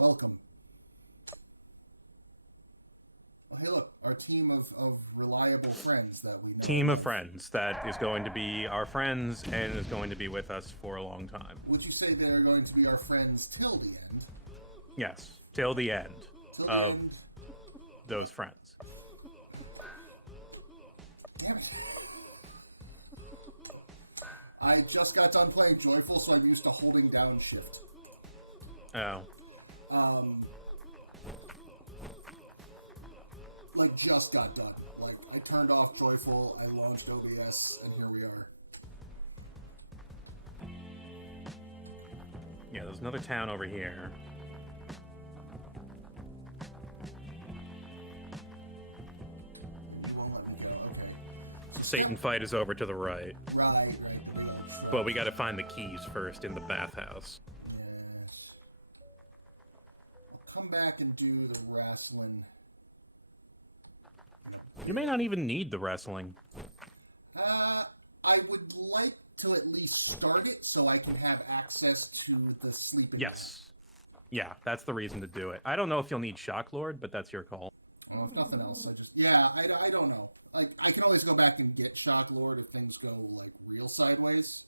Welcome. Oh, hey, look, our team of reliable friends that we never Team of left. friends that is going to be our friends and is going to be with us for a long time. Would you say they're going to be our friends till the end? Yes, till the end Till the of end? those friends. Damn it. I just got done playing Joyful, so I'm used to holding down shift. Oh, Like, just got done. Like, I turned off Joyful, I launched OBS, and here we are. yeah, there's another town over here. Won't let me go, okay. Satan fight is over to the right, Right. but we got to find the keys first in the bathhouse. Yes. I'll come back and do the wrestling. You may not even need the wrestling. I would like to at least start it so I can have access to the sleeping. Yes. Yeah, that's the reason to do it. I don't know if you'll need Shock Lord, but that's your call. Well, if nothing else, I don't know. Like, I can always go back and get Shock Lord if things go, like, real sideways.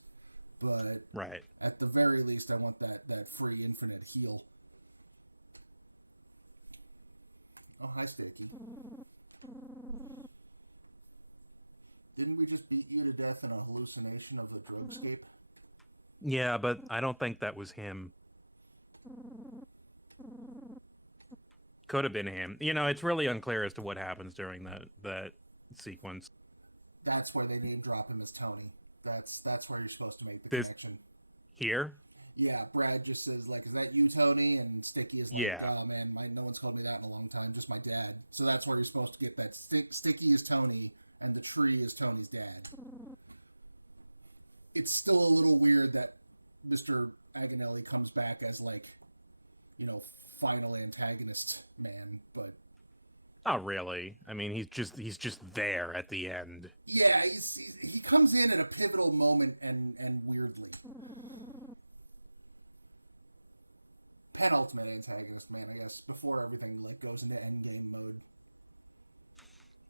But Right. at the very least, I want that free infinite heal. Oh, hi, Sticky. Didn't we just beat you to death in a hallucination of the drugscape? Yeah, but I don't think that was him. Could have been him. You know, it's really unclear as to what happens during that sequence. That's where they name drop him as Tony. That's where you're supposed to make the This connection. here? Yeah, Brad just says, like, is that you, Tony? And Sticky is like, Yeah. oh, man, no one's called me that in a long time, just my dad. So that's where you're supposed to get that. Sticky is Tony, and the tree is Tony's dad. It's still a little weird that Mr. Agonelli comes back as, like, final antagonist man, but... Not really. I mean, he's just there at the end. Yeah, he comes in at a pivotal moment and weirdly. Penultimate antagonist, man, I guess, before everything like goes into endgame mode.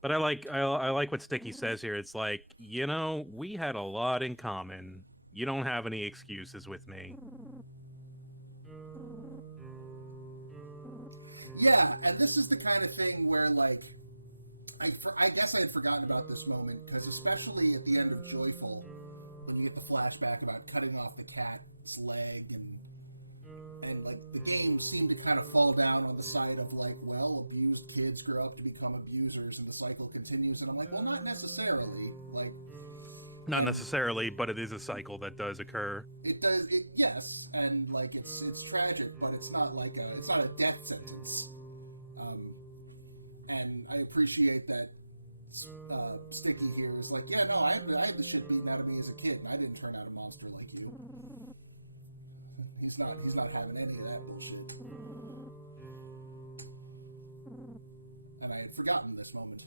But I like what Sticky says here. It's like, we had a lot in common. You don't have any excuses with me. Yeah, and this is the kind of thing where, like, I guess I had forgotten about this moment, because especially at the end of Joyful, when you get the flashback about cutting off the cat's leg, and like, the game seemed to kind of fall down on the side of, like, well, abused kids grow up to become abusers, and the cycle continues, and I'm like, well, not necessarily, like... Not necessarily, but it is a cycle that does occur. It does, yes, and like it's tragic, but it's not like it's not a death sentence. And I appreciate that Sticky here is like, yeah, no, I had the shit beaten out of me as a kid. I didn't turn out a monster like you. He's not having any of that bullshit. And I had forgotten this moment.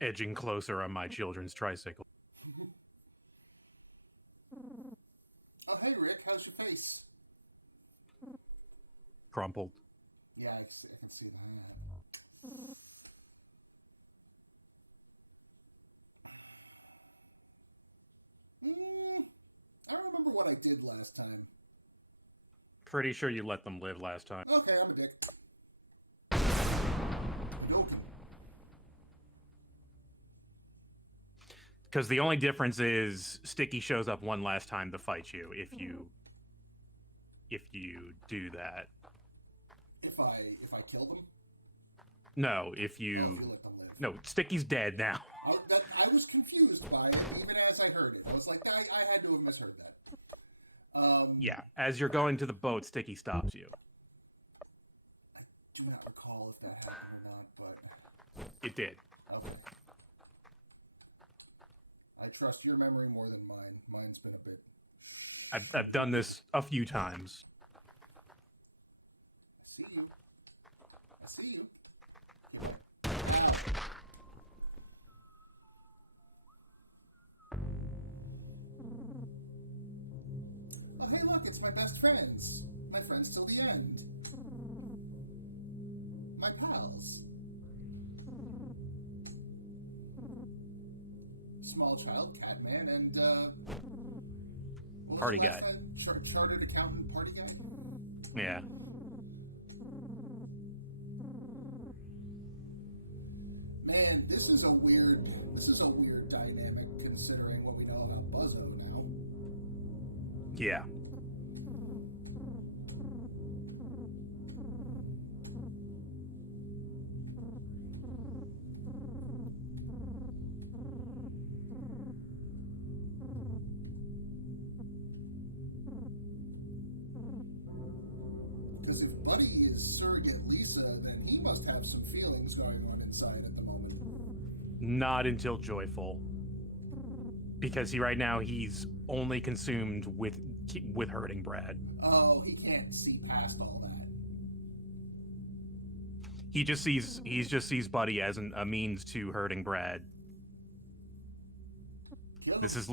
Edging closer on my children's tricycle. Oh, hey, Rick, how's your face? Crumpled. Yeah, I can see that. I don't remember what I did last time. Pretty sure you let them live last time. Okay, I'm a dick. Nope. Because the only difference is Sticky shows up one last time to fight you if you do that. If I kill them? No, if you... let them live. No, Sticky's dead now. I was confused by it, even as I heard it. I was like, I had to have misheard that. Yeah, as you're going to the boat, Sticky stops you. I do not recall if that happened or not, but... It did. Okay. I trust your memory more than mine. Mine's been a bit I've done this a few times. I see you. Oh, hey, look, it's my best friends. My friends till the end. My pals. Small child, Catman, and, what was Party the last guy. name? Chartered accountant party guy? Yeah. Man, this is a weird dynamic considering what we know about Buzzo now. Yeah. Because if Buddy is surrogate Lisa, then he must have some feelings going on inside at the moment. Not until Joyful. Because right now he's only consumed with hurting Brad. Oh, he can't see past all that. He just sees Buddy as a means to hurting Brad. This is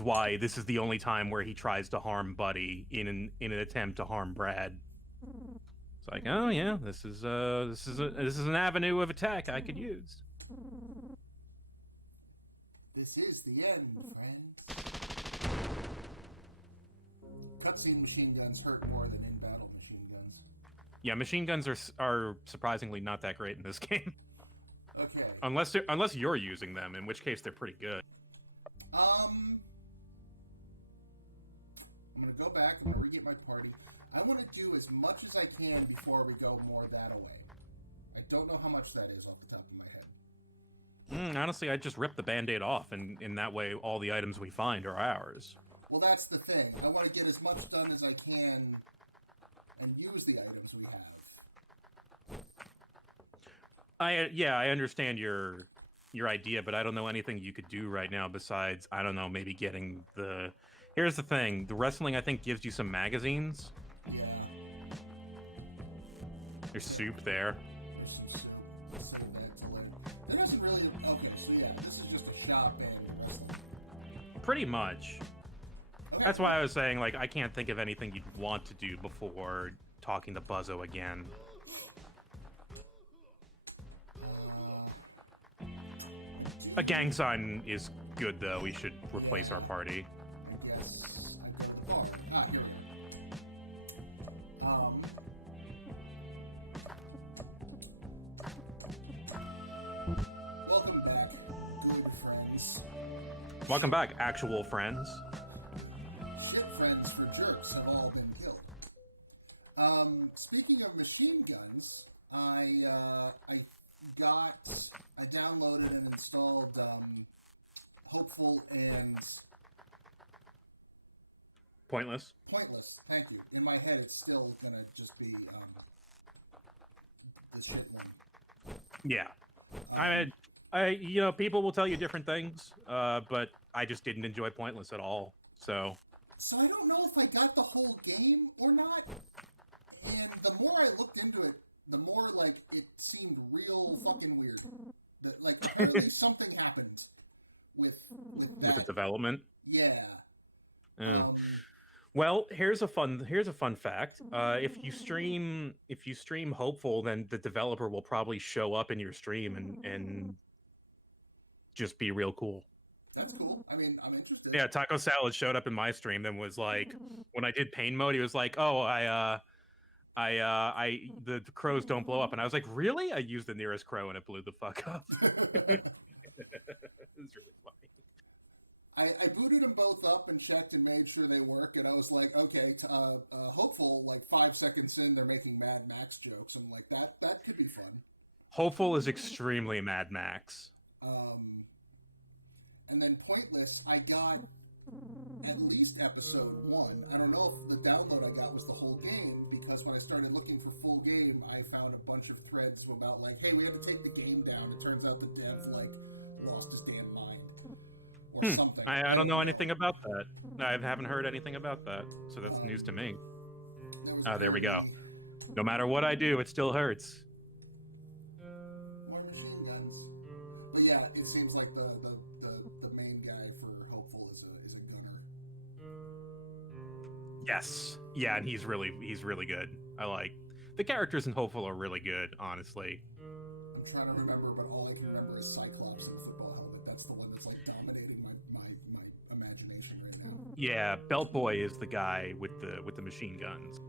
why this is the only time where he tries to harm Buddy in an attempt to harm Brad. It's like, oh yeah, this is an avenue of attack I could use. This is the end, friends. Cutscene machine guns hurt more than in-battle machine guns. Yeah, machine guns are surprisingly not that great in this game. Okay. Unless you're using them, in which case they're pretty good. I'm gonna go back. I'm gonna re-get my party. I want to do as much as I can before we go more that away. I don't know how much that is off the top of my head. Honestly, I just rip the Band-Aid off, and in that way, all the items we find are ours. Well, that's the thing. I want to get as much done as I can and use the items we have. I understand your idea, but I don't know anything you could do right now besides, I don't know, maybe getting the... Here's the thing. The wrestling, I think, gives you some magazines. Yeah. There's soup there. There's some soup. Let's see what that's what. There doesn't really... Okay, so yeah, this is just a shop and wrestling. Pretty much. Okay. That's why I was saying, like, I can't think of anything you'd want to do before talking to Buzzo again. A gang sign is good, though. We should replace our party. Yes. Oh, here we go. Welcome back, good friends. Welcome back, actual friends. Shit friends for jerks have all been killed. Speaking of machine guns, I downloaded and installed Hopeful and Pointless. Pointless. Thank you. In my head, it's still gonna just be the shit one. Yeah. I people will tell you different things, but I just didn't enjoy Pointless at all. So I don't know if I got the whole game or not. And the more I looked into it, the more like it seemed real fucking weird. That like apparently something happened with that. with the development. Yeah. Well, here's a fun fact. If you stream Hopeful, then the developer will probably show up in your stream and just be real cool. That's cool. I mean, I'm interested. Yeah, Taco Salad showed up in my stream and was like, when I did pain mode, he was like, "Oh, the crows don't blow up," and I was like, "Really?" I used the nearest crow and it blew the fuck up. It was really funny. I booted them both up and checked and made sure they work, and I was like, okay, Hopeful, like 5 seconds in, they're making Mad Max jokes. I'm like, that could be fun. Hopeful is extremely Mad Max. And then Pointless, I got at least episode 1. I don't know if the download I got was the whole game, because when I started looking for full game, I found a bunch of threads about like, hey, we have to take the game down. It turns out the dev like lost his damn mind. Or something. I don't know anything about that. I haven't heard anything about that, so that's news to me. There we go. No matter what I do, it still hurts. More machine guns. But yeah, it seems like the main guy for Hopeful is a gunner. Yes. Yeah, and he's really good. I like the characters in Hopeful are really good, honestly. I'm trying to remember, but all I can remember is Cyclops in the football helmet. That's the one that's like dominating my imagination right now. Yeah, Belt Boy is the guy with the machine guns.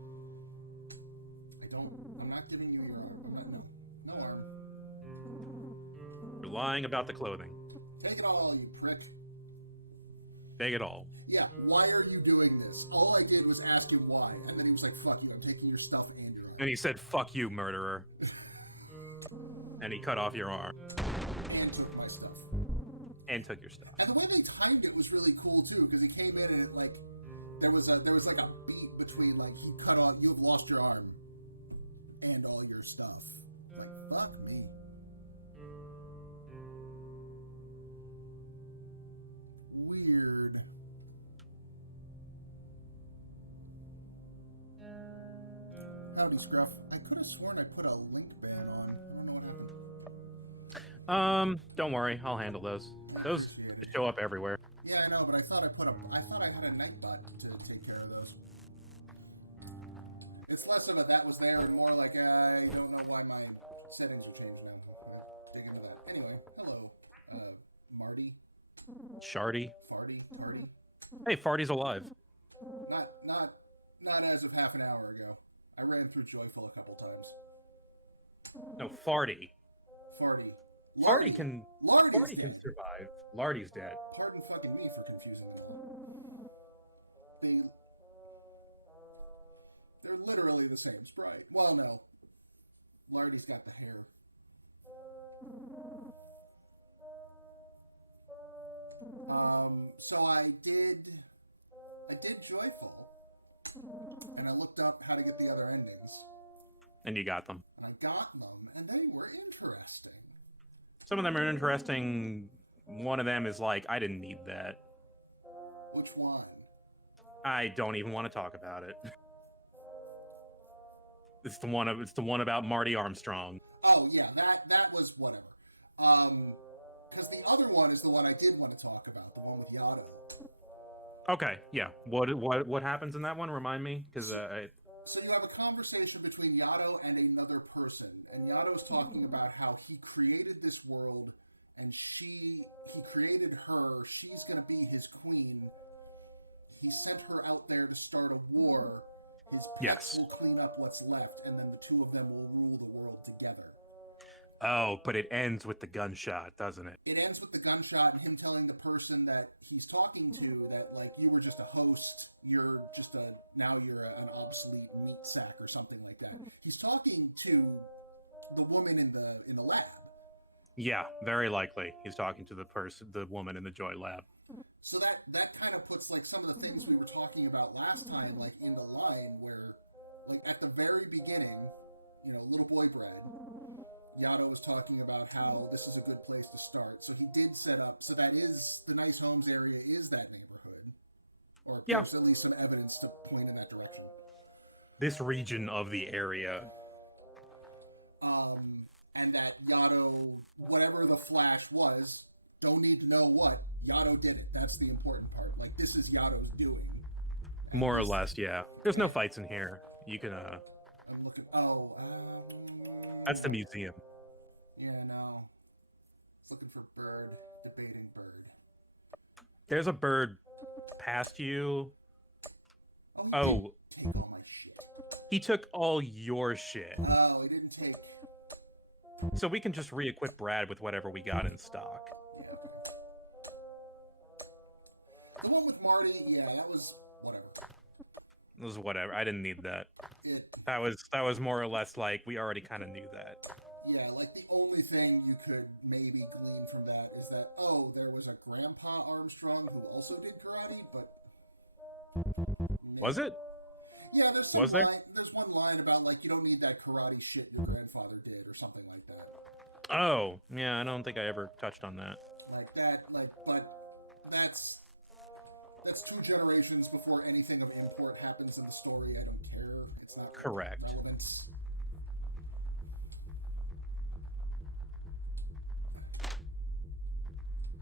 I'm not giving you your arm. No arm. You're lying about the clothing. Take it all, you prick. Take it all. Yeah, why are you doing this? All I did was ask him why, and then he was like, fuck you, I'm taking your stuff and your arm. And he said, fuck you, murderer. And he cut off your arm. And took my stuff. And took your stuff. And the way they timed it was really cool, too, because he came in and it, like, there was like a beat between, like, he cut off, you've lost your arm, and all your stuff. Like, fuck me. Weird. Howdy, Scruff. I could have sworn I put a link ban on. I don't know what happened. Don't worry, I'll handle those. Those show up everywhere. Yeah, I know, but I thought I had a Nightbot to take care of those. It's less of a that was there and more like I don't know why my settings are changed now. Dig into that. Anyway, hello, Marty. Shardy. Farty. Hey, Farty's alive. Not as of half an hour ago. I ran through Joyful a couple times. No, Farty. Farty. Farty can survive. Lardy's dead. Pardon fucking me for confusing them. They're literally the same sprite. Well, no. Lardy's got the hair. So I did Joyful, and I looked up how to get the other endings. And you got them. And I got them, and they were interesting. Some of them are interesting. One of them is like, I didn't need that. Which one? I don't even want to talk about it. It's the one about Marty Armstrong. Oh yeah, that was whatever. Because the other one is the one I did want to talk about, the one with Yado. Okay, yeah. What happens in that one? Remind me, because So you have a conversation between Yado and another person, and Yado's talking about how he created this world, and he created her. She's gonna be his queen. He sent her out there to start a war. His pets will clean up what's left, and then the two of them will rule the world together. Oh, but it ends with the gunshot, doesn't it? It ends with the gunshot and him telling the person that he's talking to that, like, you were just a host, now you're an obsolete meat sack or something like that. He's talking to the woman in the lab. Yeah, very likely. He's talking to the woman in the Joy lab. So that kind of puts, like, some of the things we were talking about last time, like, into line where, like, at the very beginning, Little Boy Bread, Yado was talking about how this is a good place to start. So he did set up, so that is, the Nice Homes area is that neighborhood. Or there's at least some evidence to point in that direction. This region of the area. And that Yado, whatever the Flash was, don't need to know what, Yado did it. That's the important part. Like, this is Yado's doing. More or less, yeah. There's no fights in here. You can, I'm looking, that's the museum. Yeah, no. It's looking for bird, debating bird. There's a bird past you. Oh. Take all my shit. He took all your shit. Oh, he didn't take... So we can just re-equip Brad with whatever we got in stock. Yeah. The one with Marty, yeah, that was whatever. It was whatever. I didn't need that. That was more or less like we already kind of knew that. Yeah, like the only thing you could maybe glean from that is that, there was a Grandpa Armstrong who also did karate, but... Was it? Yeah, there's one line about, like, you don't need that karate shit your grandfather did, or something like that. Oh, yeah, I don't think I ever touched on that. Like that, but that's 2 generations before anything of import happens in the story. I don't care. It's not correct. relevant.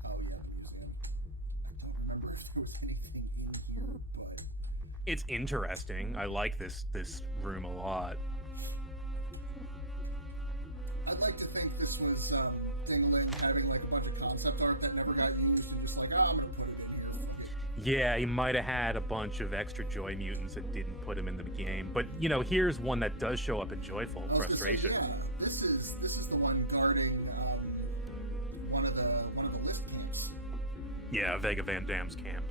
Oh yeah, the museum. I don't remember if there was anything in here, but It's interesting. I like this room a lot. I'd like to think this was Dingling having like a bunch of concept art that never got used and just like, oh, I'm gonna put it in here. Yeah, he might have had a bunch of extra Joy Mutants that didn't put him in the game. But, you know, here's one that does show up in Joyful, Frustration. Say, yeah, this is the one guarding one of the list camps. Yeah, Vega Van Dam's camp.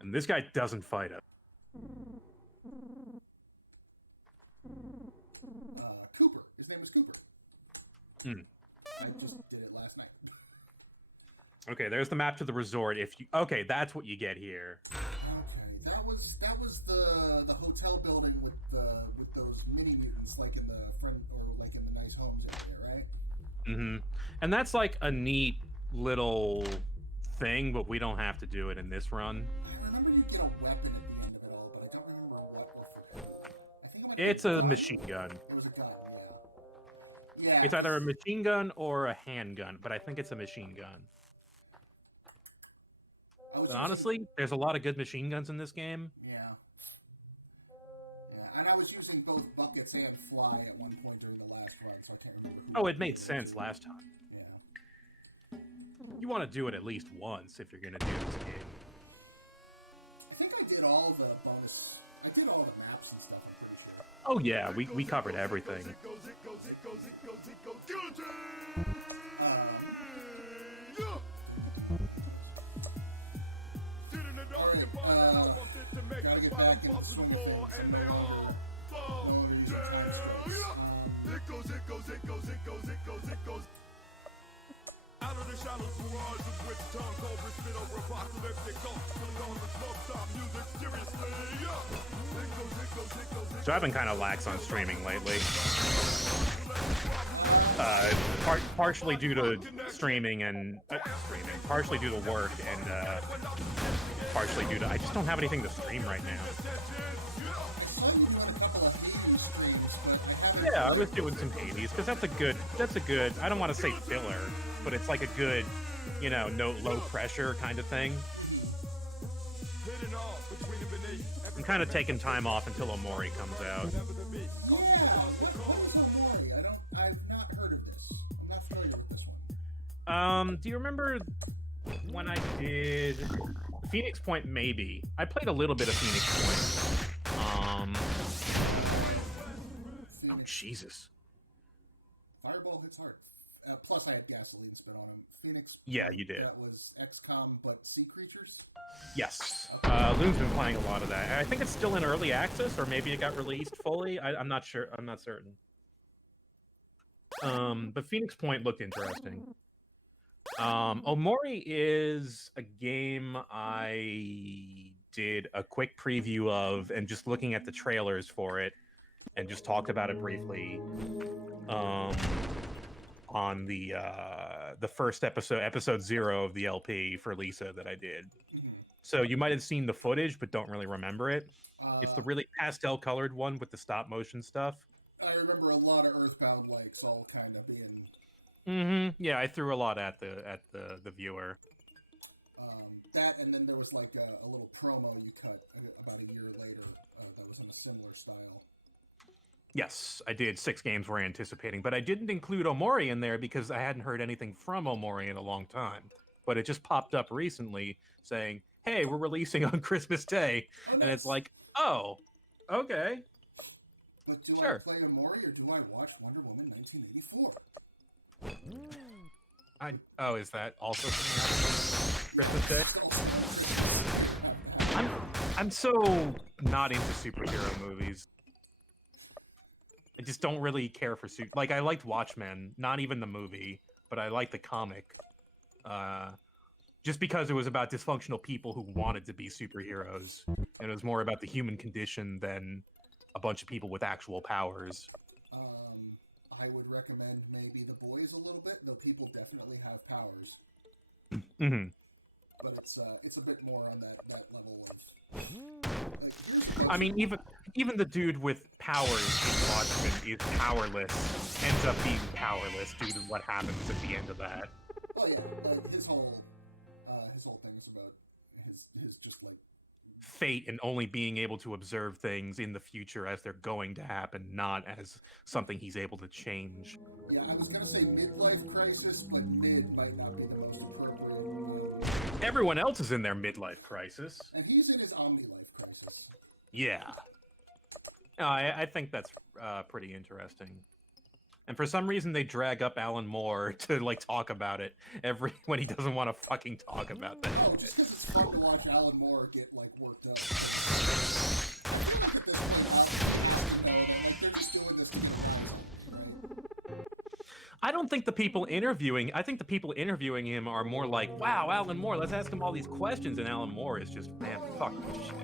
And this guy doesn't fight it. Cooper. His name is Cooper. Hmm. I just did it last night. Okay, there's the map to the resort. Okay, that's what you get here. Okay, that was the hotel building with those mini mutants like in the the nice homes area, right? Mm-hmm. And that's like a neat little thing, but we don't have to do it in this run. I remember you get a weapon at the end of it all, but I don't remember what was the gun. I think It's a machine gun. It was a gun, yeah. Yeah. It's either a machine gun or a handgun, but I think it's a machine gun. But honestly, there's a lot of good machine guns in this game. Yeah. Yeah, and I was using both buckets and fly at one point during the last run, so I can't remember. Oh, it made sense last time. Yeah. You want to do it at least once if you're going to do this game. I think I did all the bonus. I did all the maps and stuff, I'm pretty sure. Oh yeah, we covered everything. Gotta get back into the swing of things. Out of the shallow garage of which tongue cobra spit over apocalyptic thoughts. On the smoke stop music seriously. So I've been kind of lax on streaming lately. Partially due to streaming and partially due to work and partially due to I just don't have anything to stream right now. Yeah, I was doing some Hades because that's a good. I don't want to say filler, but it's like a good, you know, no low pressure kind of thing. I'm kind of taking time off until Omori comes out. I've not heard of this. I'm not familiar with this one. Do you remember when I did Phoenix Point? Maybe I played a little bit of Phoenix Point. Oh Jesus! Fireball hits hard. Plus, I had gasoline spit on him. Phoenix. Yeah, you did. That was XCOM, but sea creatures. Yes. Loon's been playing a lot of that. I think it's still in early access, or maybe it got released fully. I'm not sure. I'm not certain. But Phoenix Point looked interesting. Omori is a game I did a quick preview of, and just looking at the trailers for it, and just talked about it briefly. On the first episode 0 of the LP for Lisa that I did. So you might have seen the footage, but don't really remember it. It's the really pastel colored one with the stop motion stuff. I remember a lot of Earthbound likes all kind of being. Yeah, I threw a lot at the viewer. That, and then there was like a little promo you cut about a year later that was in a similar style. Yes, I did 6 games we're anticipating, but I didn't include Omori in there because I hadn't heard anything from Omori in a long time. But it just popped up recently saying, hey, we're releasing on Christmas Day. And it's like, oh, okay. But do sure. I play Omori or do I watch Wonder Woman 1984? Is that also coming out on Christmas Day? I'm so not into superhero movies. I just don't really care for like I liked Watchmen, not even the movie, but I liked the comic. Just because it was about dysfunctional people who wanted to be superheroes, and it was more about the human condition than a bunch of people with actual powers. I would recommend maybe The Boys a little bit, though people definitely have powers. Hmm. but it's a bit more on that level of like, here's I mean, even the dude with powers in Watchmen is powerless, ends up being powerless due to what happens at the end of that. oh yeah, like his whole thing is about his just like Fate and only being able to observe things in the future as they're going to happen, not as something he's able to change. yeah, I was gonna say midlife crisis, but mid might not be the most appropriate. Everyone else is in their midlife crisis. And he's in his omni-life crisis. Yeah. I think that's pretty interesting. And for some reason, they drag up Alan Moore to like talk about it when he doesn't want to fucking talk about that. Oh, just because it's fun to watch Alan Moore get like worked up. Look at this like they're just doing this. I don't think the people interviewing. I think the people interviewing him are more like, "Wow, Alan Moore, let's ask him all these questions." And Alan Moore is just, "Man, fuck this shit."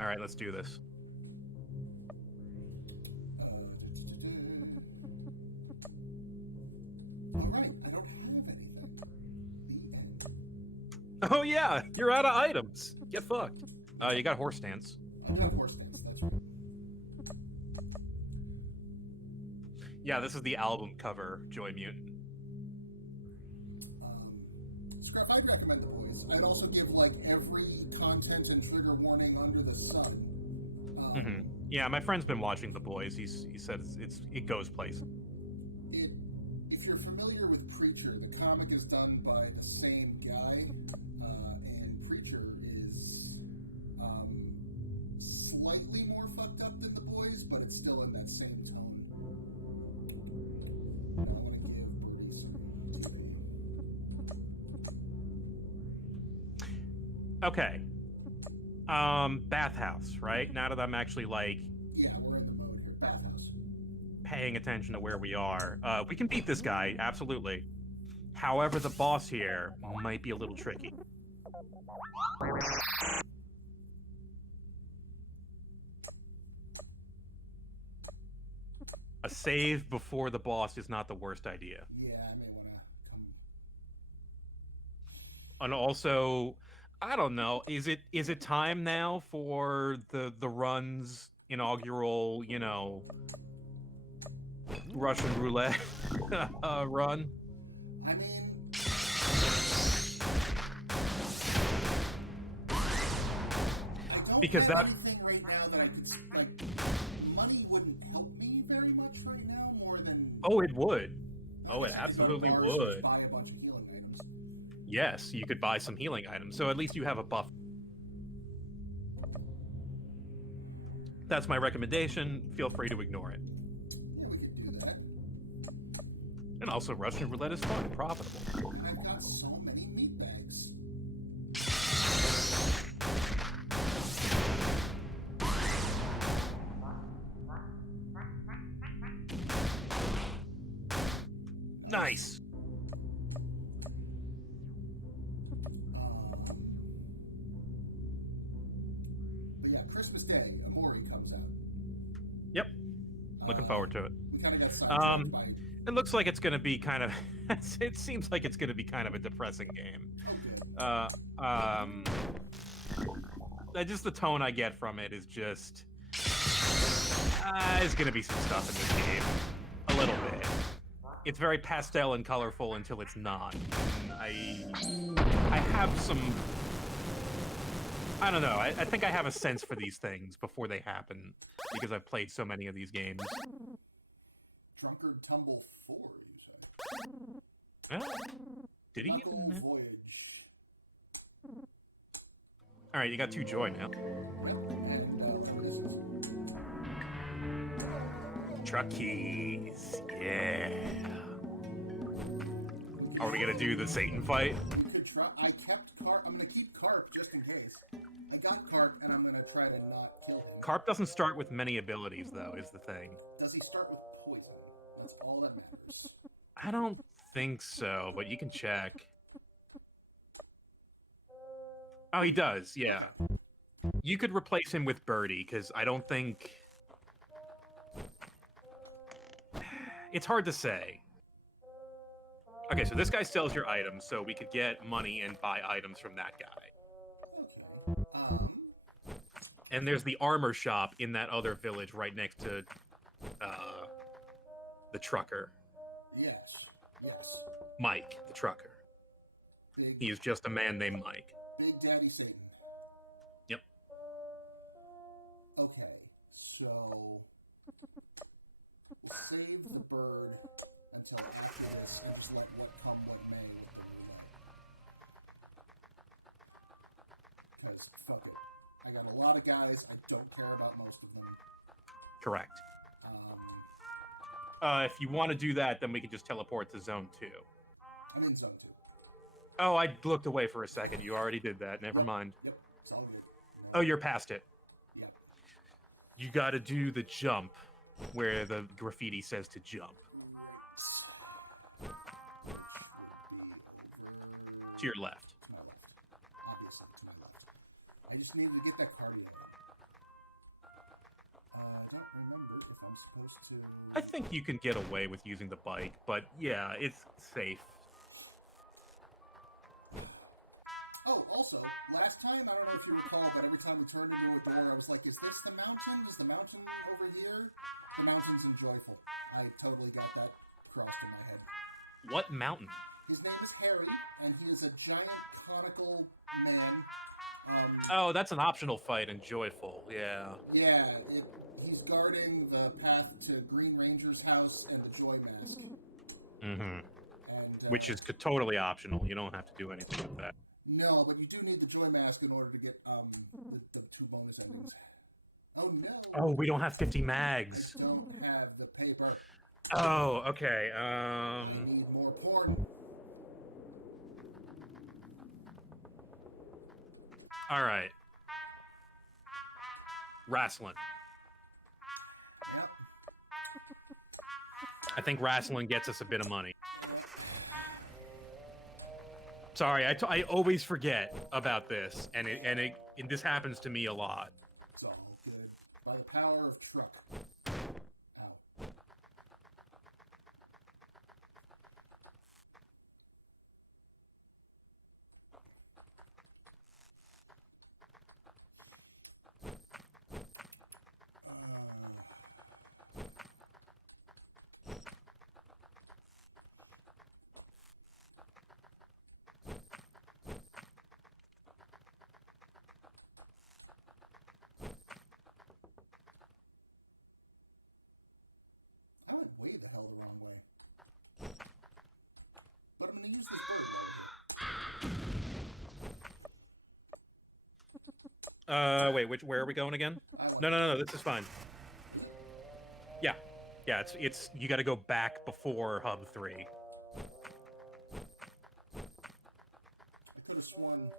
All right, let's do this. All right, I don't have anything. The end. Oh yeah, you're out of items. Get fucked. You got horse stance. I do have horse dance. That's right. Yeah, this is the album cover, Joy Mutant. Scruff, I'd recommend The Boys. I'd also give like every content and trigger warning under the sun. Yeah, my friend's been watching The Boys. He said it goes places. If you're familiar with Preacher, the comic is done by the same guy, and Preacher is slightly more fucked up than The Boys, but it's still in that same tone. I want to give Birdie some. Okay. Bathhouse, right? Now that I'm actually like Yeah, we're in the mode here. Bathhouse. paying attention to where we are, we can beat this guy, absolutely. However, the boss here might be a little tricky. A save before the boss is not the worst idea. Yeah, I may want to come. And also, I don't know, is it time now for the run's inaugural, Russian roulette run? I mean, I don't Because have that- anything right now that I could like. Money wouldn't help me very much right now, more than. Oh, it would. Oh, it obviously, absolutely go to bars, would. Buy a bunch of healing items. Yes, you could buy some healing items, so at least you have a buff. That's my recommendation. Feel free to ignore it. Yeah, we could do that. And also, Russian roulette is fun and profitable. I've got so many meat bags. Nice. But yeah, Christmas Day, Amori comes out. Yep. Looking forward to it. We kind of got sidetracked by. It looks like it's going to be kind of. It seems like it's going to be kind of a depressing game. Oh, Just the tone I get from it is just. There's going to be some stuff in this game. A little bit. It's very pastel and colorful until it's not. I have some. I don't know. I think I have a sense for these things before they happen because I've played so many of these games. Drunkard Tumble 4, you say? Did he Knuckle even? Voyage. All right, you got 2 joy now. Yep, and races. Truck keys. Yeah. Are we gonna do the Satan fight? You could try. I kept Carp. I'm gonna keep Carp just in case. I got Carp, and I'm gonna try to not kill him. Carp doesn't start with many abilities, though, is the thing. Does he start with poison? That's all that matters. I don't think so, but you can check. Oh, he does, yeah. You could replace him with Birdie, because I don't think... It's hard to say. Okay, so this guy sells your items, so we could get money and buy items from that guy. Okay. And there's the armor shop in that other village right next to the trucker. Yes. Yes. Mike, the trucker. Big. He is just a man named Mike. Big Daddy Satan. Yep. Okay, so we'll save the bird until after this and just let what come what may with the relay. Because fuck it. I got a lot of guys, I don't care about most of them. Correct. If you want to do that, then we can just teleport to Zone 2. I'm in Zone 2. Oh, I looked away for a second. You already did that. Never mind. Yep, it's all good. Oh, you're past it. Yep. You got to do the jump where the graffiti says to jump. To your left. To my left. Obviously, to my left. I just needed to get that cardio. I don't remember if I'm supposed to... I think you can get away with using the bike, but yeah, it's safe. Oh, also, last time, I don't know if you recall, but every time we turned into a door, I was like, is this the mountain? Is the mountain over here? The mountain's in Joyful. I totally got that crossed in my head. What mountain? His name is Harry, and he is a giant conical man. Oh, that's an optional fight in Joyful, yeah. Yeah, he's guarding the path to Green Ranger's house and the Joy Mask. Mm-hmm. And, Which is totally optional. You don't have to do anything with that. No, but you do need the Joy Mask in order to get the 2 bonus endings. Oh no! Oh, we don't have 50 mags. I don't have the paper. Oh, okay. I need more porn. All right. Wrestling. Yep. I think wrestling gets us a bit of money. Sorry, I always forget about this, and this happens to me a lot. It's all good. By the power of truck. Ow. I went way the hell the wrong way. But I'm gonna use this bird right here. Wait, where are we going again? No, this is fine. Yeah, it's you got to go back before Hub 3. I could have sworn.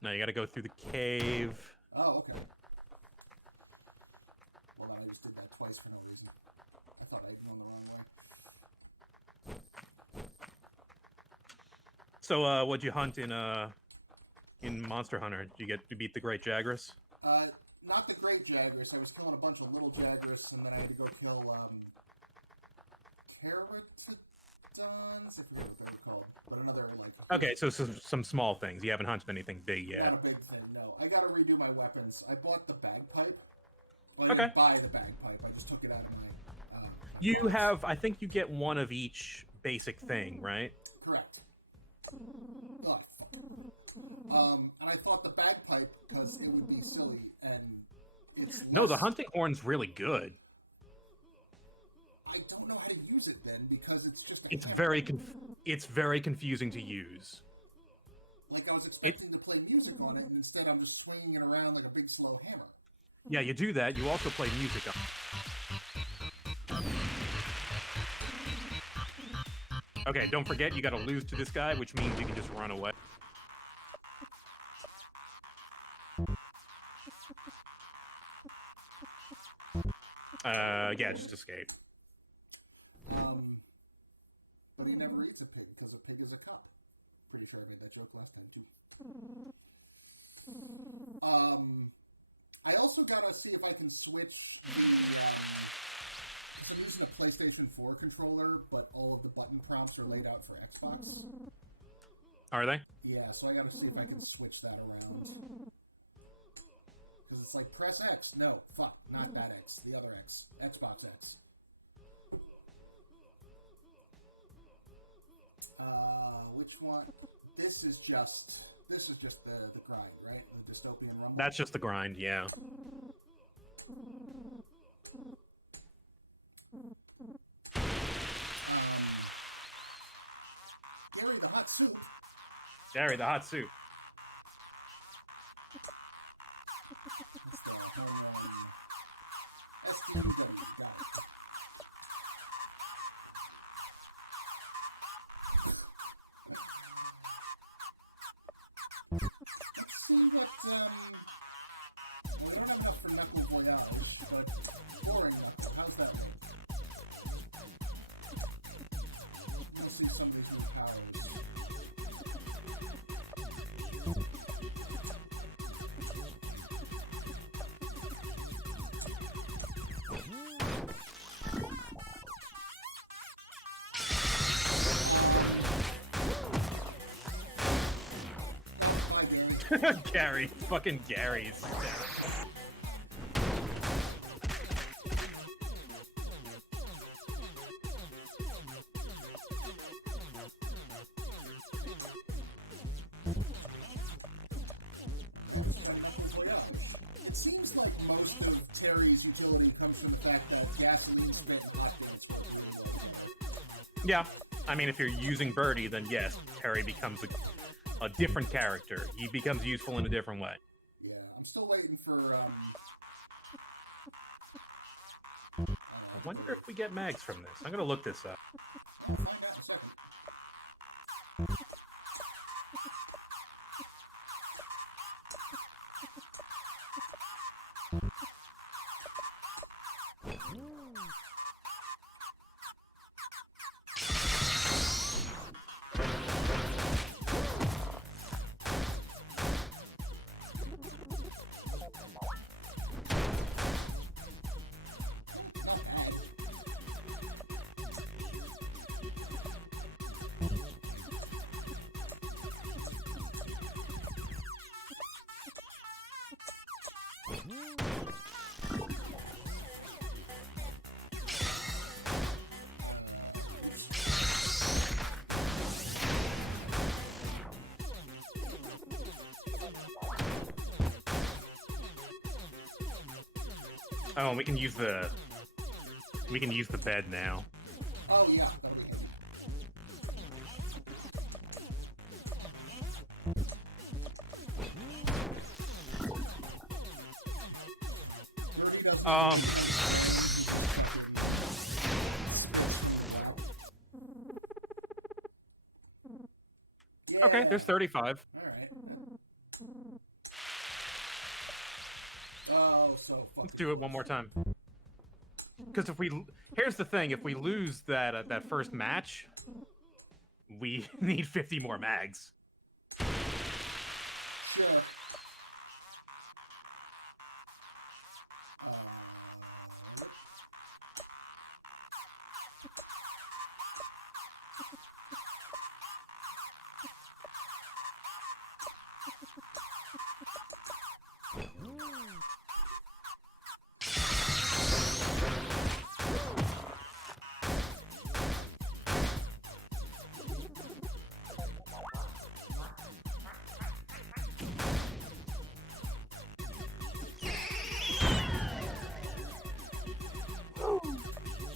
No, you got to go through the cave. Oh, okay. Well, I just did that twice for no reason. I thought I'd gone the wrong way. So, what'd you hunt in Monster Hunter? Did you beat the Great Jagras? Not the Great Jagras. I was killing a bunch of little Jagras, and then I had to go kill, Pterodons, if you know what they're called. But another, like... Okay, so some small things. You haven't hunted anything big yet. Not a big thing, no. I gotta redo my weapons. I bought the bagpipe. Well, I Okay. didn't buy the bagpipe. I just took it out of my... You have, I think you get one of each basic thing, right? Correct. God, fuck. And I thought the bagpipe, because it would be silly, and it's No, the less- hunting horn's really good. I don't know how to use it then, because it's just... It's very confusing to use. Like, I was expecting to play music on it, and instead I'm just swinging it around like a big slow hammer. Yeah, you do that. You also play music on. Okay, don't forget you got to lose to this guy, which means you can just run away. Yeah, just escape. But he never eats a pig, because a pig is a cup. Pretty sure I made that joke last time, too. I also gotta see if I can switch the, I'm using a PlayStation 4 controller, but all of the button prompts are laid out for Xbox. Are they? Yeah, so I gotta see if I can switch that around. Because it's like, press X. No, fuck, not that X. The other X. Xbox X. Which one? This is just the grind, right? The dystopian rumble. That's just the grind, yeah. Gary the hot soup. Gary, the hot soup. It's the home run. STW, got it. Let's see what, we don't have enough for Knuckle Voyage, but boring enough. How's that make? Let's see some of these new powers. Gary. Fucking Gary's. It seems like most of Terry's utility comes from the fact that gasoline spit populates. Yeah. I mean, if you're using Birdie, then yes, Terry becomes a different character. He becomes useful in a different way. Yeah, I'm still waiting for, I wonder if we get mags from this. I'm gonna look this up. I'll find out in a second. Oh, and we can use the bed now. Oh, yeah, that'll be good. Birdie doesn't Okay, there's 35. Alright. Oh, so fucking Let's do it one more time. Because here's the thing: if we lose that first match, we need 50 more mags. Sure.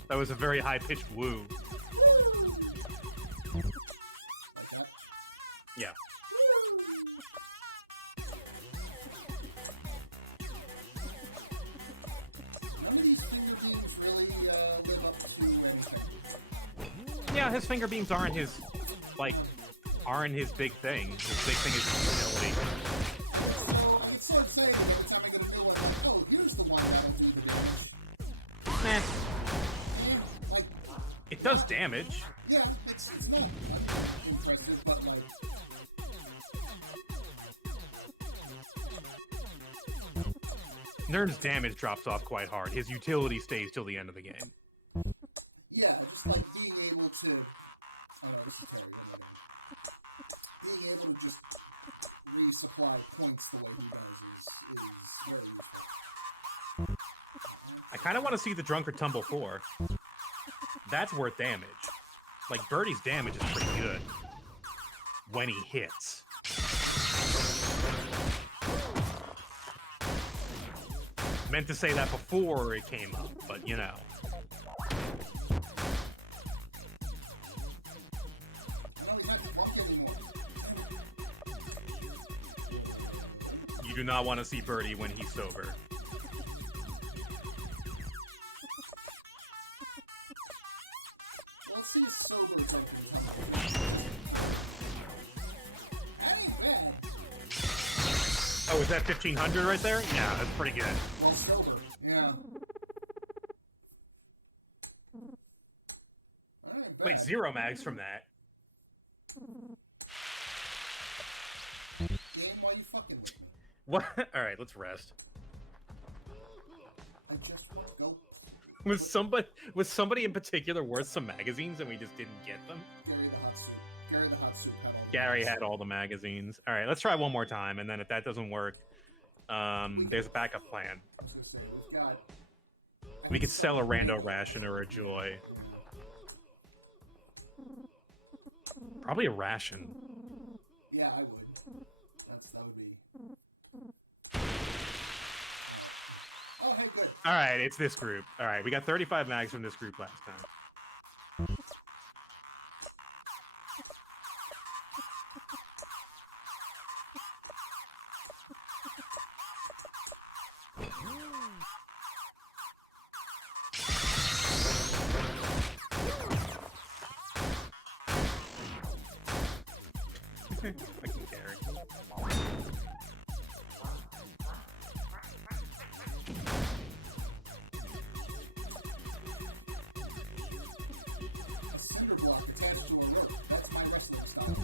That was a very high-pitched woo. Like that? Yeah. None of these finger beams really live up to anything. Yeah, his finger beams aren't his big thing. His big thing is his utility. It's like saying every time I get a new one, oh, here's the one that'll do the damage. Meh. Yeah, like, It does damage. yeah, it's not like, impressive, but like, Nerd's damage drops off quite hard. His utility stays till the end of the game. to... Oh, no, this is Terry. Oh, my God. Being able to just resupply points the way he does is very useful. I kind of want to see the Drunkard Tumble 4. That's worth damage. Like, Birdie's damage is pretty good. When he hits. Meant to say that before it came up, but you know. You do not want to see Birdie when he's sober. Let's see sober something. That ain't bad. Oh, is that 1500 right there? Yeah, that's pretty good. Well, sober. Yeah. That ain't bad. Wait, 0 mags from that. Game, why you fucking with me? What? Alright, let's rest. I just want to go. Was somebody in particular worth some magazines and we just didn't get them? Gary the hot soup had all the Gary had all the magazines. Alright, let's try one more time, and then if that doesn't work, there's a backup plan. We could sell a rando ration or a joy. Probably a ration. Yeah, I would. That would be. Oh, hey, good. Alright, it's this group. Alright, we got 35 mags from this group last time. Fucking Gary. Cinder block attached to a rope. That's my wrestling style.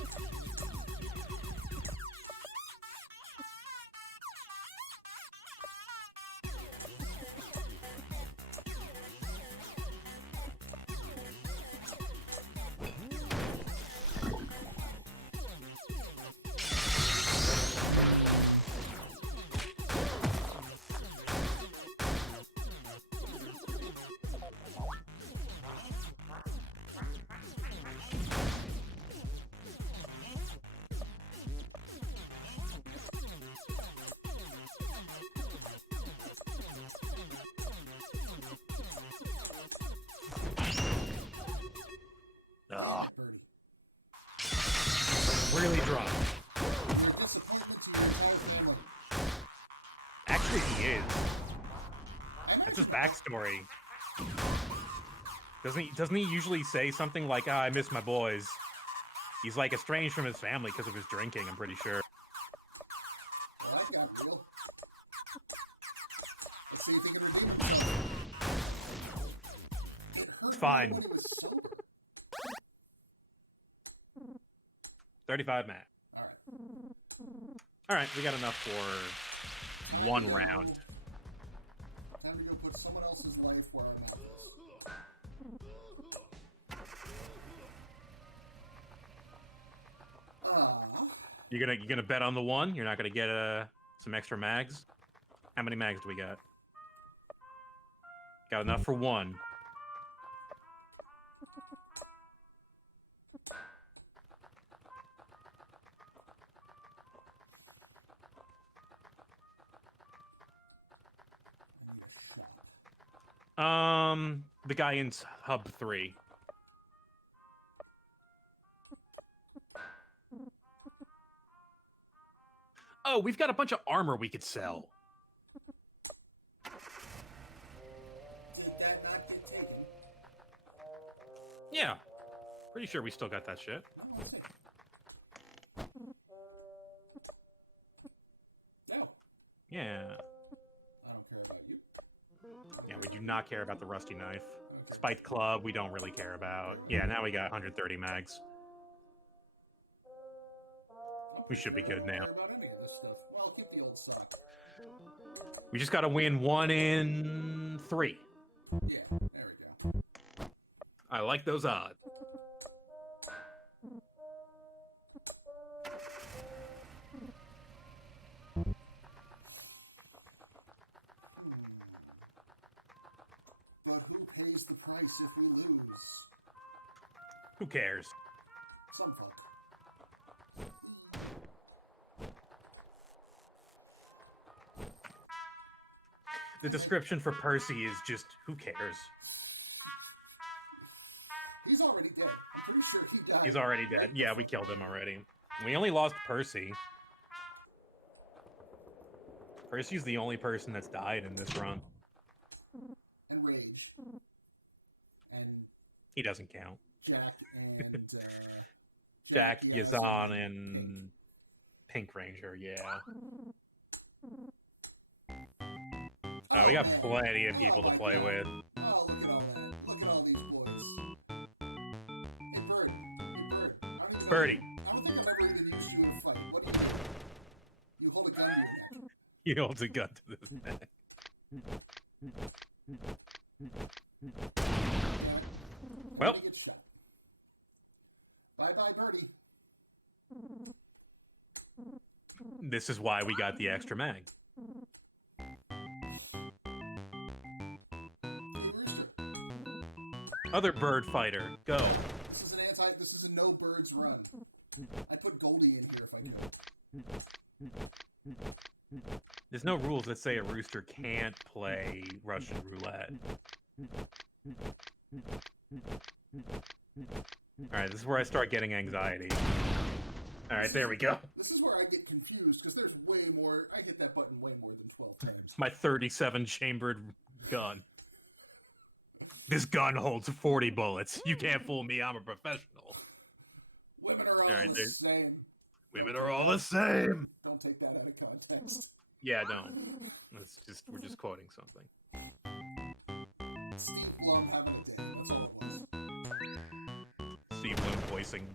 Ugh. Birdie. Really drunk. Your disappointment to your entire family. Actually, he is. I'm That's his actually- backstory. Doesn't he usually say something like, "Ah, I miss my boys"? He's like estranged from his family because of his drinking, I'm pretty sure. Well, that got real. Let's see if he can redeem himself. It hurt Fine. when he was sober. 35 mat. Alright. Alright, we got enough for one round. Time to go put someone else's life where our mouth is. You're gonna bet on the one? You're not gonna get some extra mags? How many mags do we got? Got enough for one. I need a shot. The guy in Hub 3. Oh, we've got a bunch of armor we could sell. Did that not get taken? Yeah. Pretty sure we still got that shit. No, let's see. No. Yeah. I don't care about you. Yeah, we do not care about the rusty knife. Spiked club, we don't really care about. Yeah, now we got 130 mags. We should be good I now. don't care about any of this stuff. Well, I'll keep the old sock. We just gotta win 1 in 3. Yeah, there we go. I like those odds. raise the price if we lose. Who cares? Some folk. The description for Percy is just, who cares? He's already dead. I'm pretty sure he died. He's already dead. Yeah, we killed him already. We only lost Percy. Percy's the only person that's died in this run. And Rage. And He doesn't count. Jack and Jack, Yazan, Yazan, and Pink Ranger, yeah. Oh, we got plenty of people to play with. Oh, look at all that. Look at all these boys. Hey, Bird. Hey, Bird. Birdie. I don't think I've ever even used you in a fight. What do you do? You hold a gun to your neck. He holds a gun to this neck. Well. Get shot. Bye-bye, Birdie. This is why we got the extra mag. Other bird fighter, go. This is a no birds run. I'd put Goldie in here if I could. There's no rules that say a rooster can't play Russian roulette. Alright, this is where I start getting anxiety. Alright, there we go. This is where I get confused, because there's way more... I hit that button way more than 12 times. My 37-chambered gun. This gun holds 40 bullets. You can't fool me, I'm a professional. Women are all Alright, the same. Women are all the same! Don't take that out of context. Yeah, don't. We're just quoting something. Steve Blum having a day, that's all it was. Steve Blum voicing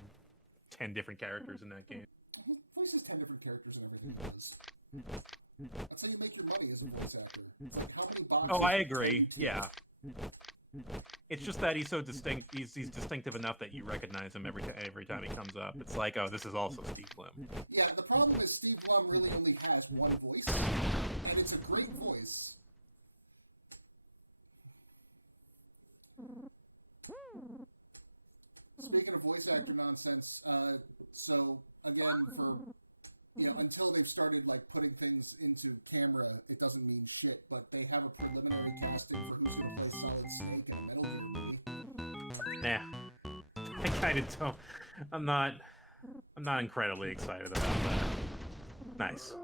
10 different characters in that game. He voices 10 different characters and everything he does. That's how you make your money as a voice actor. It's like, how many boxes... Oh, I agree, yeah. It's just that he's so distinct. He's distinctive enough that you recognize him every time he comes up. It's like, oh, this is also Steve Blum. Yeah, the problem is Steve Blum really only has one voice, and it's a great voice. Speaking of voice actor nonsense, so again, for until they've started like putting things into camera, it doesn't mean shit. But they have a preliminary casting for who's going to play Solid Snake in a Metal Gear movie. Nah, I kind of don't. I'm not incredibly excited about that. Nice. I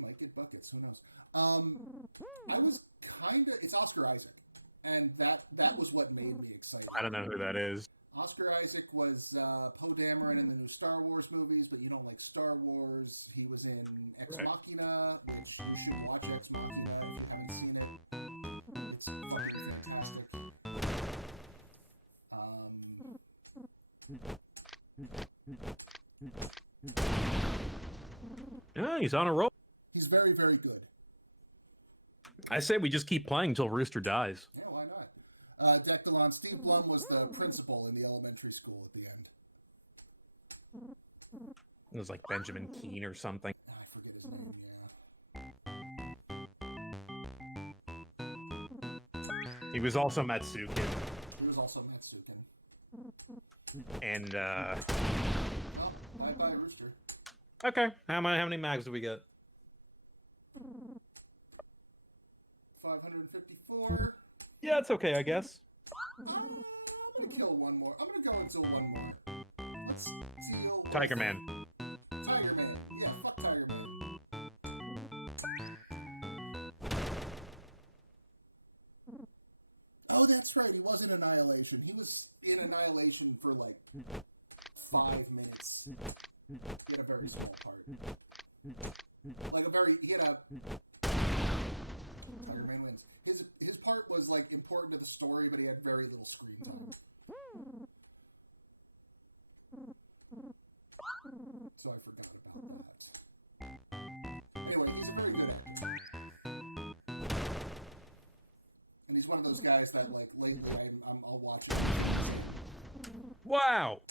might get buckets. Who knows? I was kind of. It's Oscar Isaac, and that was what made me excited. I don't know who that is. Oscar Isaac was Poe Dameron in the new Star Wars movies, but you don't like Star Wars. He was in Ex Machina, which you should watch Ex Machina if you haven't seen it. It's fucking fantastic. Yeah, he's on a roll. He's very, very good. I say we just keep playing until Rooster dies. Yeah, why not? Dectalon, Steve Blum was the principal in the elementary school at the end. It was like Benjamin Keene or something. I forget his name, yeah. He was also Matsukin. He was also Matsukin. And, Oh, bye-bye, Rooster. Okay, how many mags do we get? 554. Yeah, it's okay, I guess. I'm gonna kill one more. I'm gonna go until one more. Let's steal... Tiger Man. Tiger Man. Yeah, fuck Tiger Man. Oh, that's right. He was in Annihilation. He was in Annihilation for like 5 minutes. He had a very small part. He had a... Tiger Man wins. His part was like important to the story, but he had very little screen time. So I forgot about that. Anyway, he's a very good actor. And he's one of those guys that like lately I'll watch it. Wow.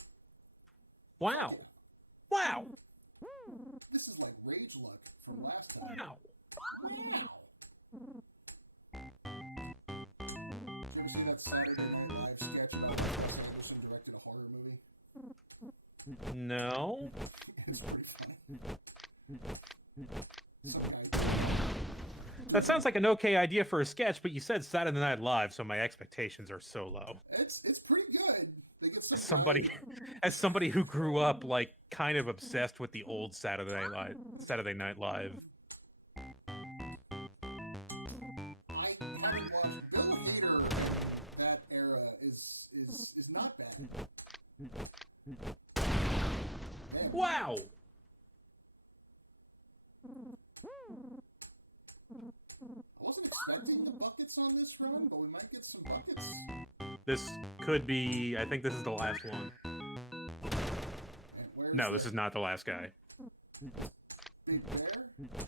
Wow. Wow. This is like Rage Luck from last time. Wow. Wow. Did you ever see that Saturday No. It's pretty funny. Some guy. That sounds like an okay idea for a sketch, but you said Saturday Night Live, so my expectations are so low. It's pretty good. They get some As somebody who grew up like kind of obsessed with the old Saturday Night Live. I haven't watched Bill Hader. That era is not bad. And Wow. I wasn't expecting the buckets on this run, but we might get some buckets. This could be. I think this is the last one. And where's No, this is not the last guy. Big Bear?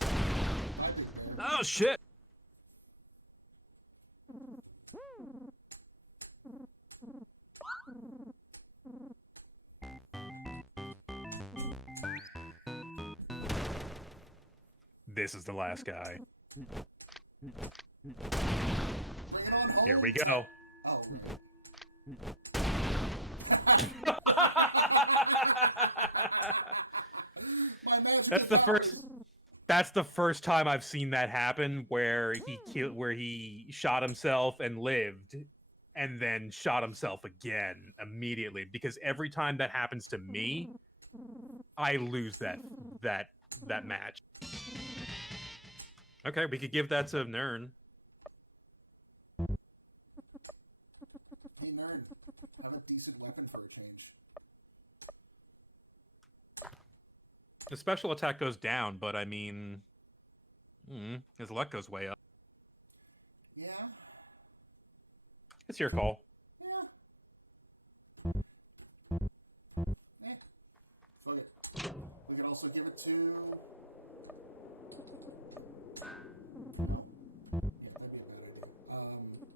Hi, Big Bear. Oh shit! This is the last guy. Bring it on home. Here we go. Oh. My magic That's is the out. first. That's the first time I've seen that happen, where he shot himself and lived, and then shot himself again immediately. Because every time that happens to me, I lose that match. Okay, we could give that to Nern. Hey, Nerd, have a decent weapon for a change. The special attack goes down, but I mean, his luck goes way up. Yeah. It's your call. Yeah. Fuck it. We could also give it to. Yeah, that'd be a bad idea.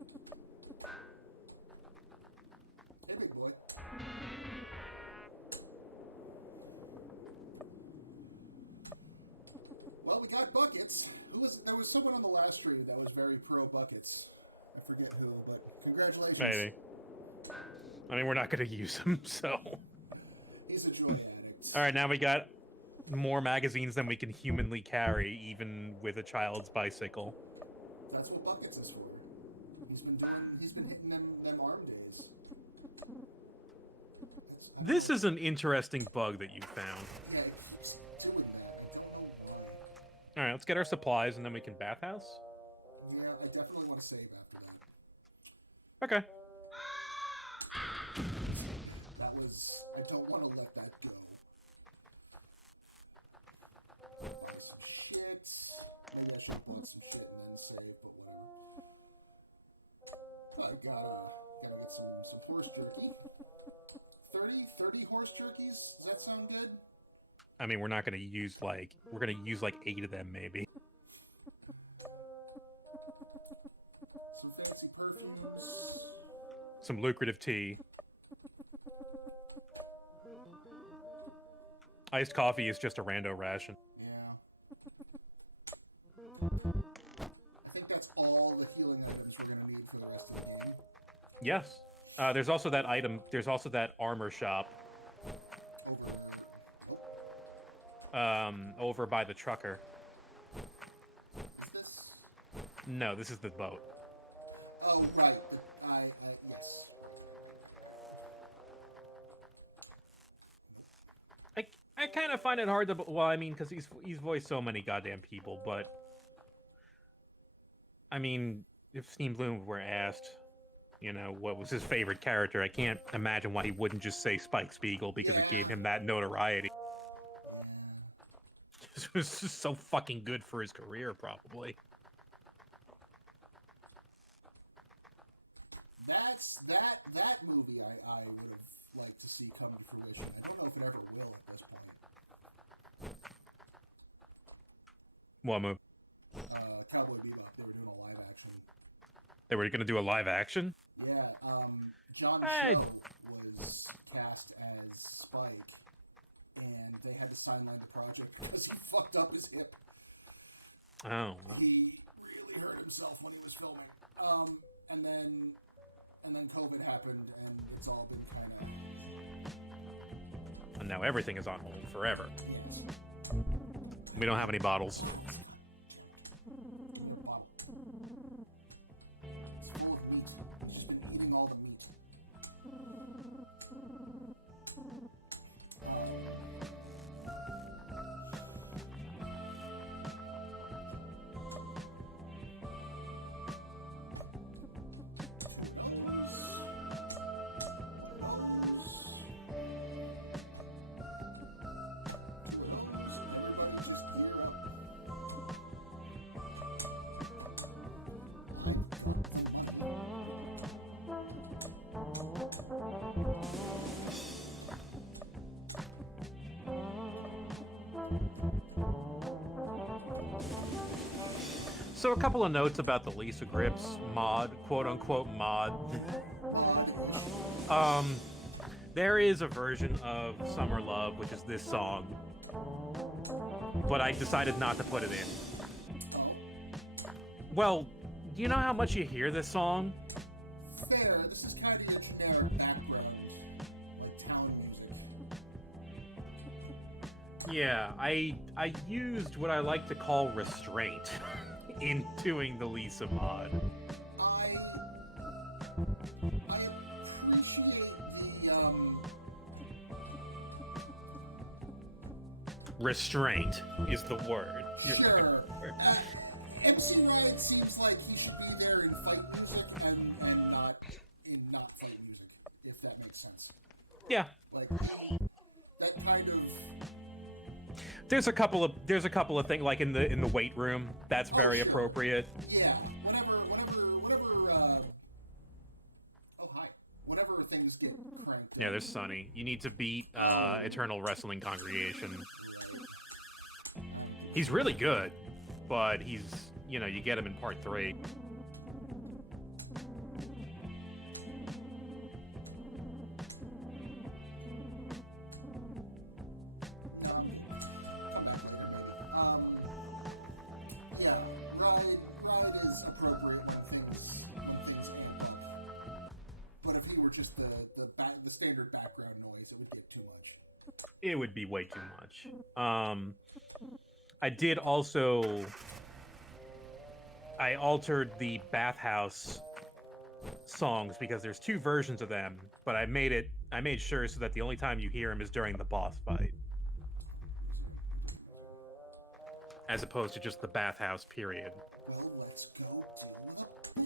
Hey, big boy. Well, we got buckets. There was someone on the last stream that was very pro buckets. I forget who, but congratulations. Maybe. I mean, we're not going to use him, so. He's a joy addict. All right, now we got more magazines than we can humanly carry, even with a child's bicycle. That's what buckets is for. He's been hitting them arm days. This is an interesting bug that you found. Yeah, it keeps doing that. I don't know why. All right, let's get our supplies, and then we can bathhouse. Yeah, I definitely want to save after that. Okay. That was... I don't want to let that go. Some shit. Maybe I should have bought some shit and then save, but whatever. I gotta get some horse jerky. 30 horse jerkies? Does that sound good? I mean, we're not going to use we're going to use like 8 of them, maybe. Some fancy perfumes. Some lucrative tea. Iced coffee is just a rando ration. Yeah. I think that's all the healing items we're gonna need for the rest of the game. Yes. There's also that item. There's also that armor shop. Over by the trucker. Is this? No, this is the boat. Oh, right. Yes. I kind of find it hard to. Well, I mean, because he's voiced so many goddamn people, but I mean, if Steam Bloom were asked, you know, what was his favorite character, I can't imagine why he wouldn't just say Spike Spiegel because it gave him that notoriety. It was just so fucking good for his career, probably. That movie I would have liked to see come to fruition. I don't know if it ever will at this point. What movie? Cowboy Bebop. They were doing a live action. They were gonna do a live action? Yeah. John Hey. Cho was cast as Spike, and they had to sideline the project because he fucked up his hip. Oh, wow. He really hurt himself when he was filming. And then COVID happened, and it's all been kind of and now everything is on hold forever. We don't have any bottles. It's full of meat. She's been eating all the meat. So a couple of notes about the Lisa Grips mod, quote-unquote mod. There is a version of Summer Love, which is this song, but I decided not to put it in. Well, do you know how much you hear this song? Fair. This is kind of your generic background, like town music. Yeah, I used what I like to call restraint in doing the Lisa mod. I appreciate the Restraint is the word. You're sure. looking for. MC Ryan seems like he should be there in fight music and not in not fight music, if that makes sense. Yeah. Like that kind of. There's a couple of things like in the weight room that's very sure. appropriate. Yeah. Whenever. Oh hi. Whenever things get cranked. Yeah, there's Sunny. You need to beat Eternal Wrestling Congregation. He's really good, but he's, you know, you get him in part 3. Yeah, ride is appropriate when things amp up. But if he were just the standard background noise, it would get too much. It would be way too much. I did also. I altered the bathhouse songs because there's 2 versions of them, but I made sure so that the only time you hear him is during the boss fight, as opposed to just the bathhouse period. Well, let's go to the boss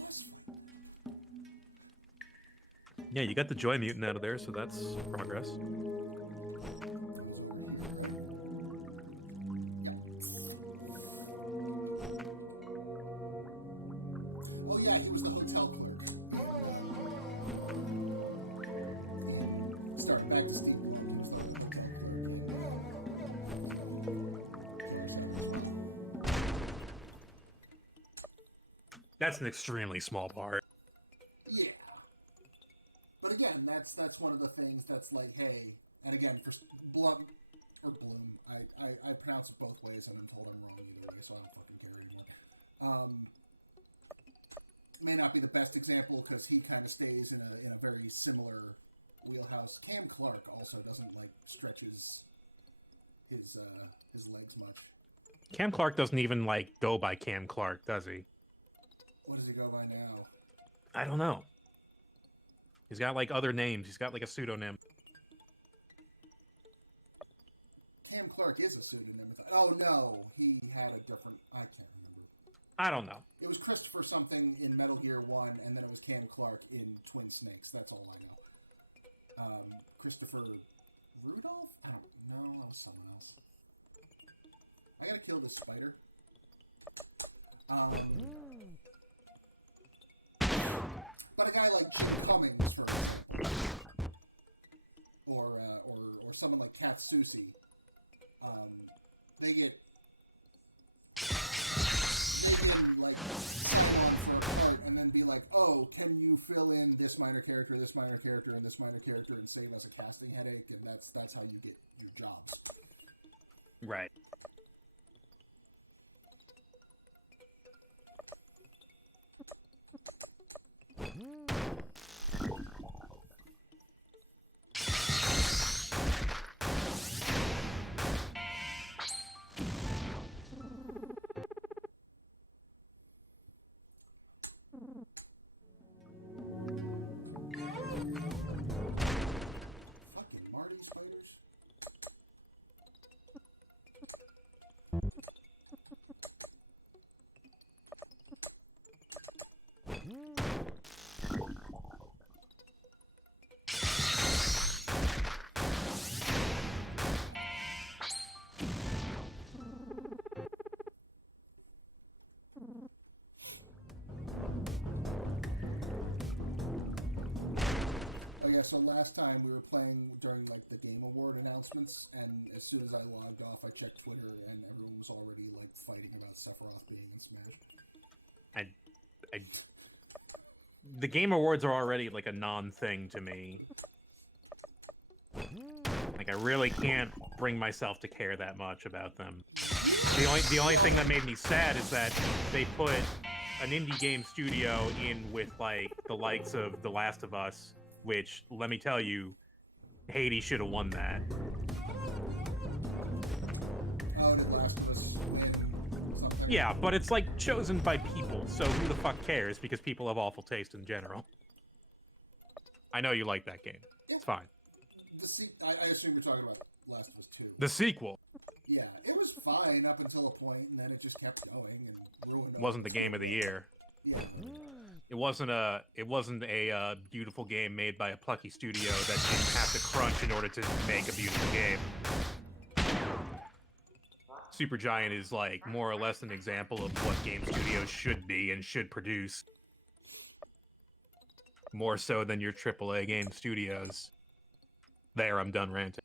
fight. Yeah, you got the Joy Mutant out of there, so that's progress. Oh yeah, he was the hotel clerk. Start back to Steve. That's an extremely small part. Yeah. But again, that's one of the things that's like, hey, and again, for Bloom, I pronounce it both ways. I've been told I'm wrong either way, so I don't fucking care anymore. May not be the best example because he kind of stays in a very similar wheelhouse. Cam Clark also doesn't like stretch his legs much. Cam Clark doesn't even like go by Cam Clark, does he? What does he go by now? I don't know. He's got like other names. He's got like a pseudonym. Cam Clark is a pseudonym. Oh no, he had a different. I can't remember. I don't know. It was Christopher something in Metal Gear 1, and then it was Cam Clark in Twin Snakes. That's all I know. Christopher Rudolph? I don't know. That was someone else. I gotta kill this spider. But a guy like Jim Cummings, for or someone like Katsusi, they can like and then be like, oh, can you fill in this minor character, and this minor character, and save us a casting headache? And that's how you get your jobs. Right. so last time we were playing during like the Game Award announcements, and as soon as I logged off, I checked Twitter, and everyone was already like fighting about Sephiroth being in Smash. The Game Awards are already like a non-thing to me. Like I really can't bring myself to care that much about them. The only thing that made me sad is that they put an indie game studio in with like the likes of The Last of Us, which let me tell you, Hades should have won that. Oh, did Last of Us win? Yeah, but it's like chosen by people, so who the fuck cares? Because people have awful taste in general. I know you like that game. It's fine. I assume you're talking about Last of Us 2. The sequel Yeah, it was fine up until a point, and then it just kept going and ruined. wasn't the game of the year. Yeah. It wasn't a beautiful game made by a plucky studio that didn't have to crunch in order to make a beautiful game. Supergiant is like more or less an example of what game studios should be and should produce. More so than your AAA game studios. There, I'm done ranting.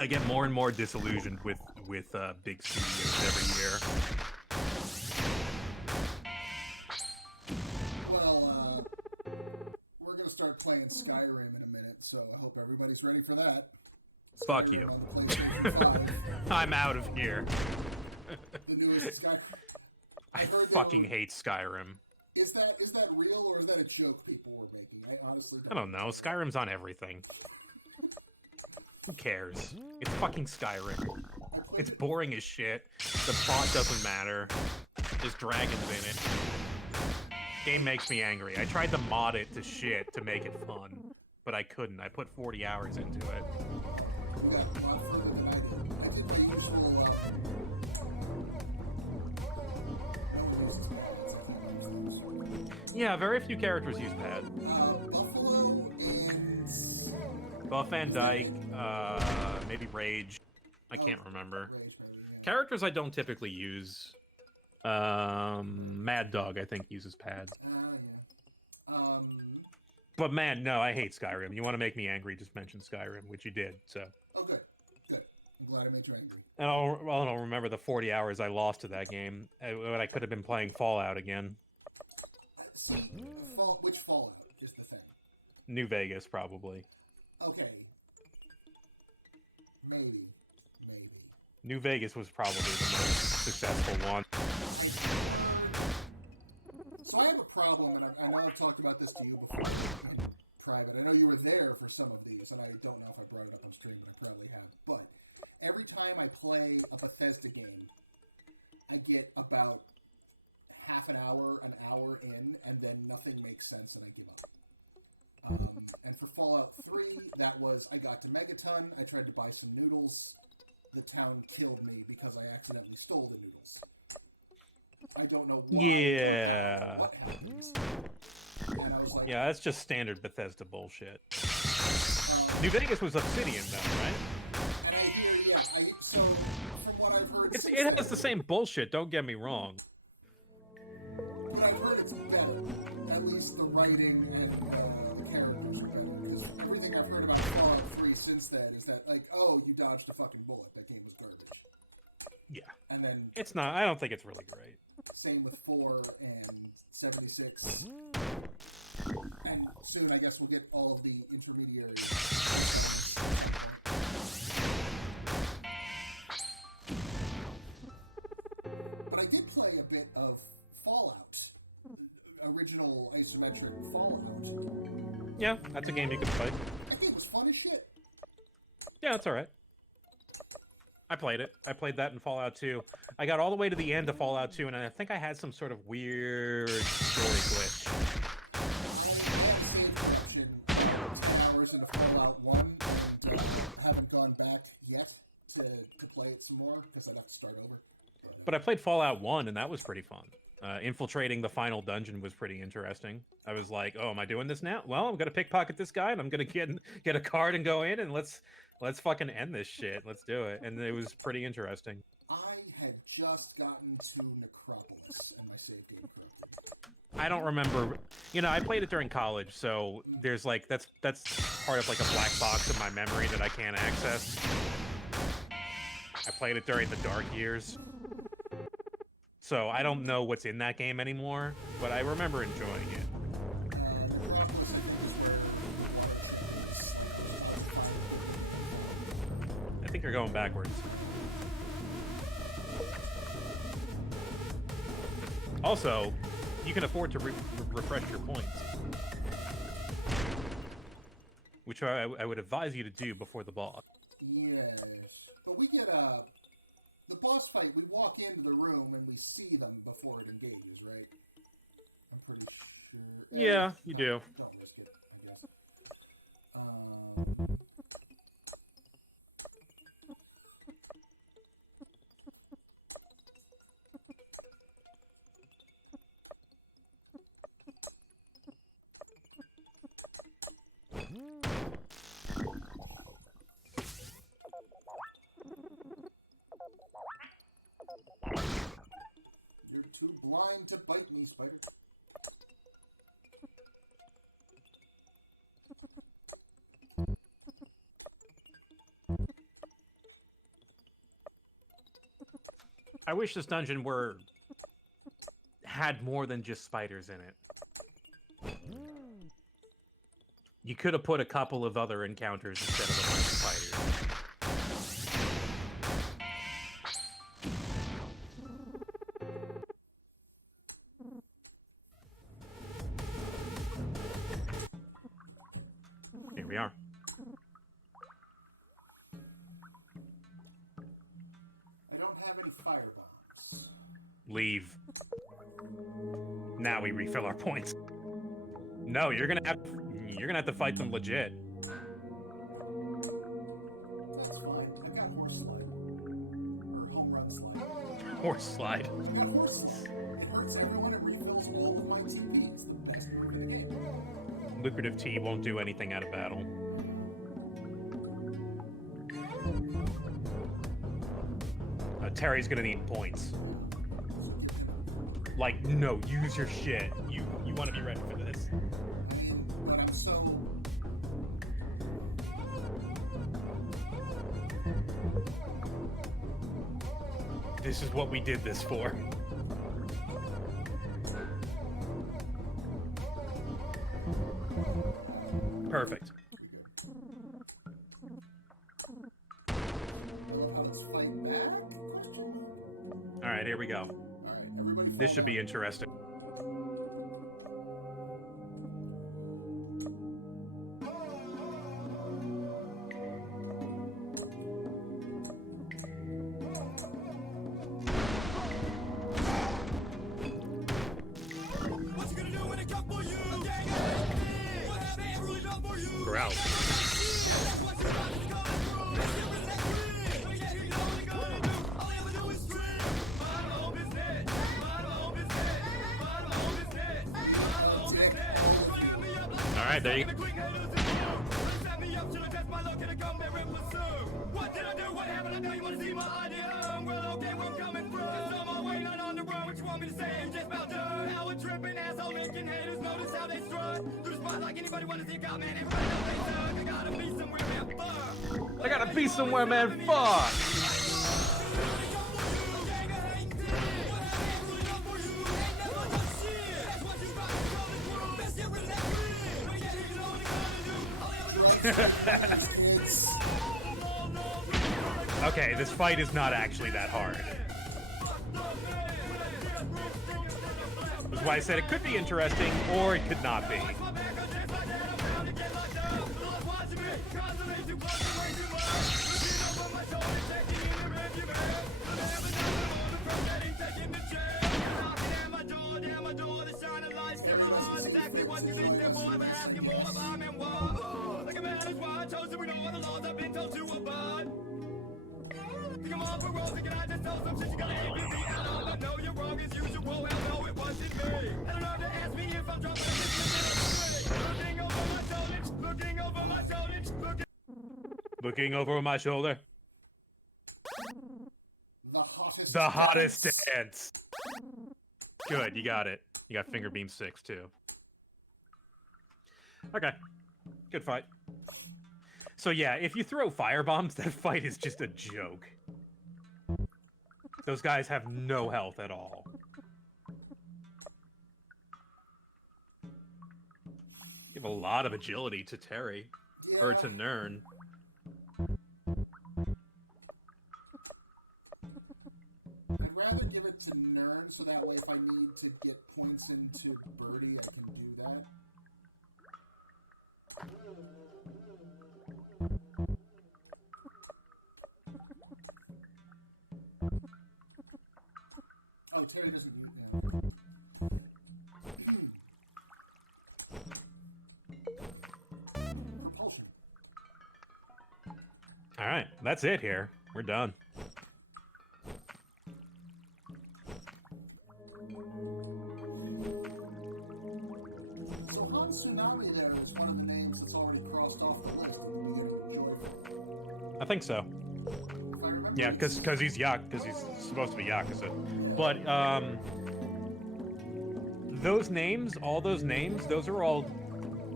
I get more and more disillusioned with big studios every year. Well, we're gonna start playing Skyrim in a minute, so I hope everybody's ready for that. Fuck Skyrim you. on the PlayStation 5. I'm out of here. The newest Skyrim. I heard that fucking hate Skyrim. Is that real, or is that a joke people were making? I honestly I don't know. Skyrim's on everything. Who cares? It's fucking Skyrim. It's boring as shit. The plot doesn't matter. There's dragons in it. Game makes me angry. I tried to mod it to shit to make it fun, but I couldn't. I put 40 hours into it. Yeah, very few characters use pad. Buffalo is... Buff Van Dyke, maybe Rage. I can't remember. Rage, maybe, yeah. Characters I don't typically use. Mad Dog, I think, uses pad. Yeah. But man, no, I hate Skyrim. You want to make me angry, just mention Skyrim, which you did, so. Oh, good. Good. I'm glad I made you angry. And I'll remember the 40 hours I lost to that game, when I could have been playing Fallout again. So, which Fallout is the thing? New Vegas, probably. Okay. Maybe. New Vegas was probably the most successful one. So I have a problem, and I know I've talked about this to you before in private. I know you were there for some of these, and I don't know if I brought it up on stream, but I probably have. But every time I play a Bethesda game, I get about half an hour in, and then nothing makes sense, and I give up. And for Fallout 3, that was, I got to Megaton, I tried to buy some noodles, the town killed me because I accidentally stole the noodles. I don't know why. Yeah. What happened. And I was like, Yeah, that's just standard Bethesda bullshit. New Vegas was Obsidian, though, right? And I hear, so from what I've heard... It has the same bullshit, don't get me wrong. But I've heard it's better. At least the writing and the characters are better. Because everything I've heard about Fallout 3 since then is that, like, oh, you dodged a fucking bullet. That game was garbage. Yeah. And then... It's not. I don't think it's really great. Same with 4 and 76. And soon, I guess, we'll get all of the intermediaries. But I did play a bit of Fallout. Original isometric Fallout. Yeah, that's a game you can play. That game was fun as shit. Yeah, that's alright. I played it. I played that in Fallout 2. I got all the way to the end of Fallout 2, and I think I had some sort of weird story glitch. I saved hours into Fallout 1, and haven't gone back yet to play it some more, because I'd have to start over. But I played Fallout 1, and that was pretty fun. Infiltrating the final dungeon was pretty interesting. I was like, oh, am I doing this now? Well, I'm going to pickpocket this guy, and I'm going to get a card and go in, and let's fucking end this shit. Let's do it. And it was pretty interesting. I had just gotten to Necropolis, and my save game corrupted. I don't remember. You know, I played it during college, so there's like that's part of like a black box of my memory that I can't access. I played it during the dark years, so I don't know what's in that game anymore. But I remember enjoying it. I think you're going backwards. Also, you can afford to refresh your points, which I would advise you to do before the boss. Yes, but we get the boss fight. We walk into the room and we see them before it engages, right? I'm pretty sure. Yeah, you do. Don't risk it, I guess. You're too blind to bite me, spider. I wish this dungeon had more than just spiders in it. You could have put a couple of other encounters instead of a bunch of spiders. Here we are. I don't have any fire bombs. Leave. Now we refill our points. No, you're gonna have to fight them legit. That's fine. I got horse slide. Or home run slide. Horse slide. I got horse slide. It hurts everyone. It refills all of my TP. It's the best part of the game. Lucrative tea won't do anything out of battle. Terry's gonna need points. Like, no, use your shit. You want to be ready for this. But I'm so... This is what we did this for. Perfect. All right, here we go. All right, everybody. This should be interesting. What you gonna do when it come for you? What have they really done for you? Growl. That's what you got to go through. Let's get rid of that grin. But yeah, you know what you're gonna do. All you ever do is dream. Mind my own business. Mind my own business. Mind my own business. Mind my own business. Trying to get me up like All right, there you go. quick haters in you. Set me up till I test my luck and I come there and pursue. What did I do? What happened? I know you wanna see my idea. Well, okay, where I'm coming from. 'Cause I'm all way not on the run. What you want me to say? You just about done. How a tripping asshole making haters notice how they strut. Through the spot like anybody wanna see a cop, man. Everybody knows they suck. I gotta be somewhere, man. Fuck. I gotta be somewhere, man. Fuck. Okay, this fight is not actually that hard. That's why I said it could be interesting, or it could not be. Looking over my shoulder. The hottest. The hottest dance. Good, you got it. You got Finger Beam 6 too. Okay. Good fight. So yeah, if you throw fire bombs, that fight is just a joke. Those guys have no health at all. You have a lot of agility to Terry. Yeah. Or to Nern. I'd rather give it to Nern, so that way if I need to get points into Birdie, I can do that. Oh, Terry doesn't use Propulsion. Alright, that's it here. We're done. So Han Tsunami there is one of the names that's already crossed off the list at the beginning of Joyful. I think so. If I remember Yeah, right. because he's because he's supposed to be Yakuza. But those names, all those names, those are all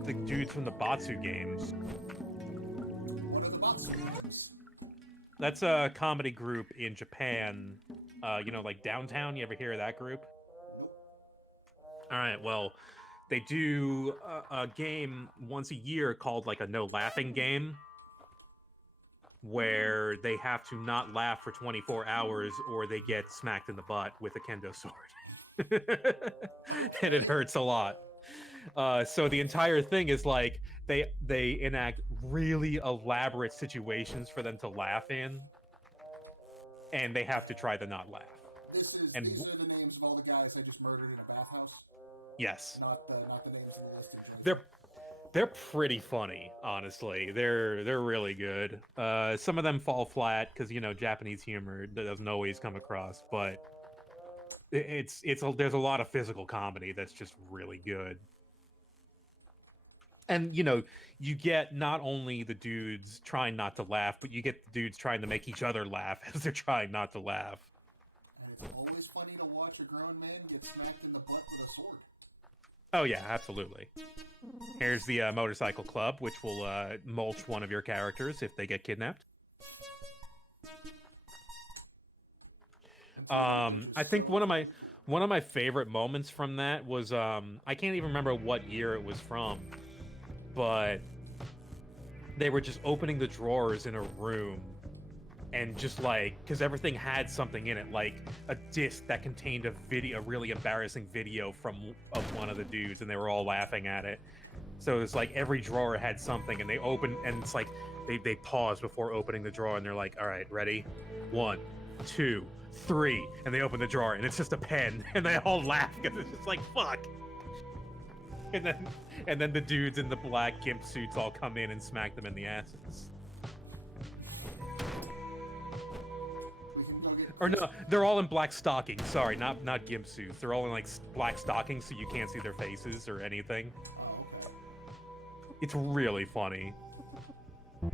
the dudes from the Batsu games. What are the Batsu names? That's a comedy group in Japan. You know, like Downtown. You ever hear of that group? Nope. All right. Well, they do a game once a year called like a no laughing game, where they have to not laugh for 24 hours or they get smacked in the butt with a kendo sword. And it hurts a lot. So the entire thing is like they enact really elaborate situations for them to laugh in, and they have to try to not laugh. These are the names of all the guys I just murdered in a bathhouse. Yes. Not the names in the list. Of Joyful. They're pretty funny, honestly. They're really good. Some of them fall flat because you know Japanese humor doesn't always come across, but there's a lot of physical comedy that's just really good. And you know, you get not only the dudes trying not to laugh, but you get the dudes trying to make each other laugh as they're trying not to laugh. And it's always funny to watch a grown man get smacked in the butt with a sword. Oh yeah, absolutely. Here's the motorcycle club, which will mulch one of your characters if they get kidnapped. I think one of my favorite moments from that was I can't even remember what year it was from, but they were just opening the drawers in a room and just like, because everything had something in it, like a disc that contained a really embarrassing video of one of the dudes, and they were all laughing at it. So it's like every drawer had something, and they open, and it's like they pause before opening the drawer, and they're like, all right, ready? 1, 2, 3, and they open the drawer, and it's just a pen, and they all laugh because it's just like fuck. And then the dudes in the black gimp suits all come in and smack them in the asses. Or no, they're all in black stockings. Sorry, not gimp suits. They're all in like black stockings, so you can't see their faces or anything. It's really funny. I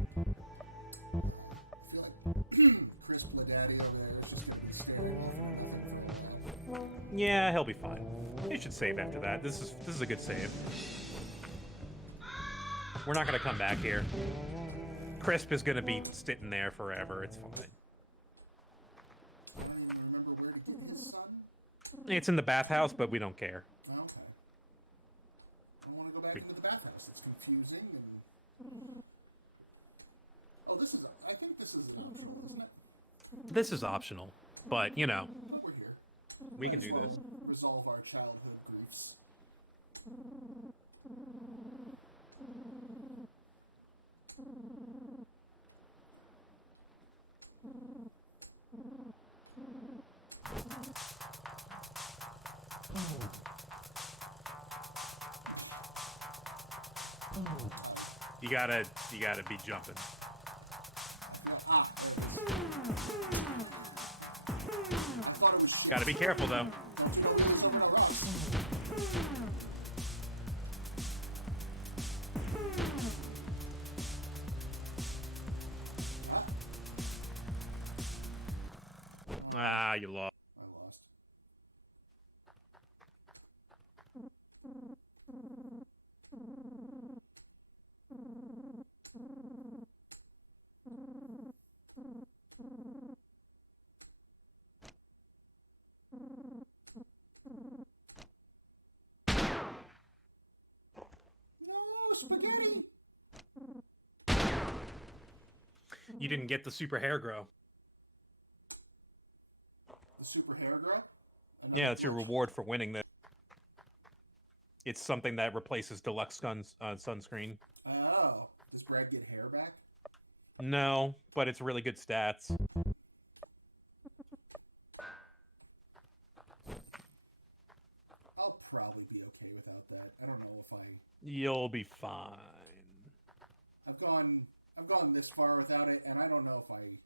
feel like Chris Bladaddy over there is just gonna be staring. Yeah, he'll be fine. You should save after that. This is a good save. We're not gonna come back here. Crisp is gonna be sitting there forever. It's fine. I don't even remember where to get his son. It's in the bathhouse, but we don't care. Oh, okay. I want to go back into the bathhouse. It's confusing and. Oh, this is. I think this is an option, isn't it? This is optional, but you know, But we're here. we can Might as do well this. Resolve our childhood griefs. You gotta be jumping. Ah, there it is. I thought it was shit. Gotta be careful though. Ah, you lost. I lost. spaghetti. You didn't get the super hair grow. The super hair grow? Yeah, that's your reward for winning this. It's something that replaces deluxe sunscreen. Oh. Does Brad get hair back? No, but it's really good stats. I'll probably be okay without that. I don't know if I... You'll be fine. I've gone this far without it, and I don't know if I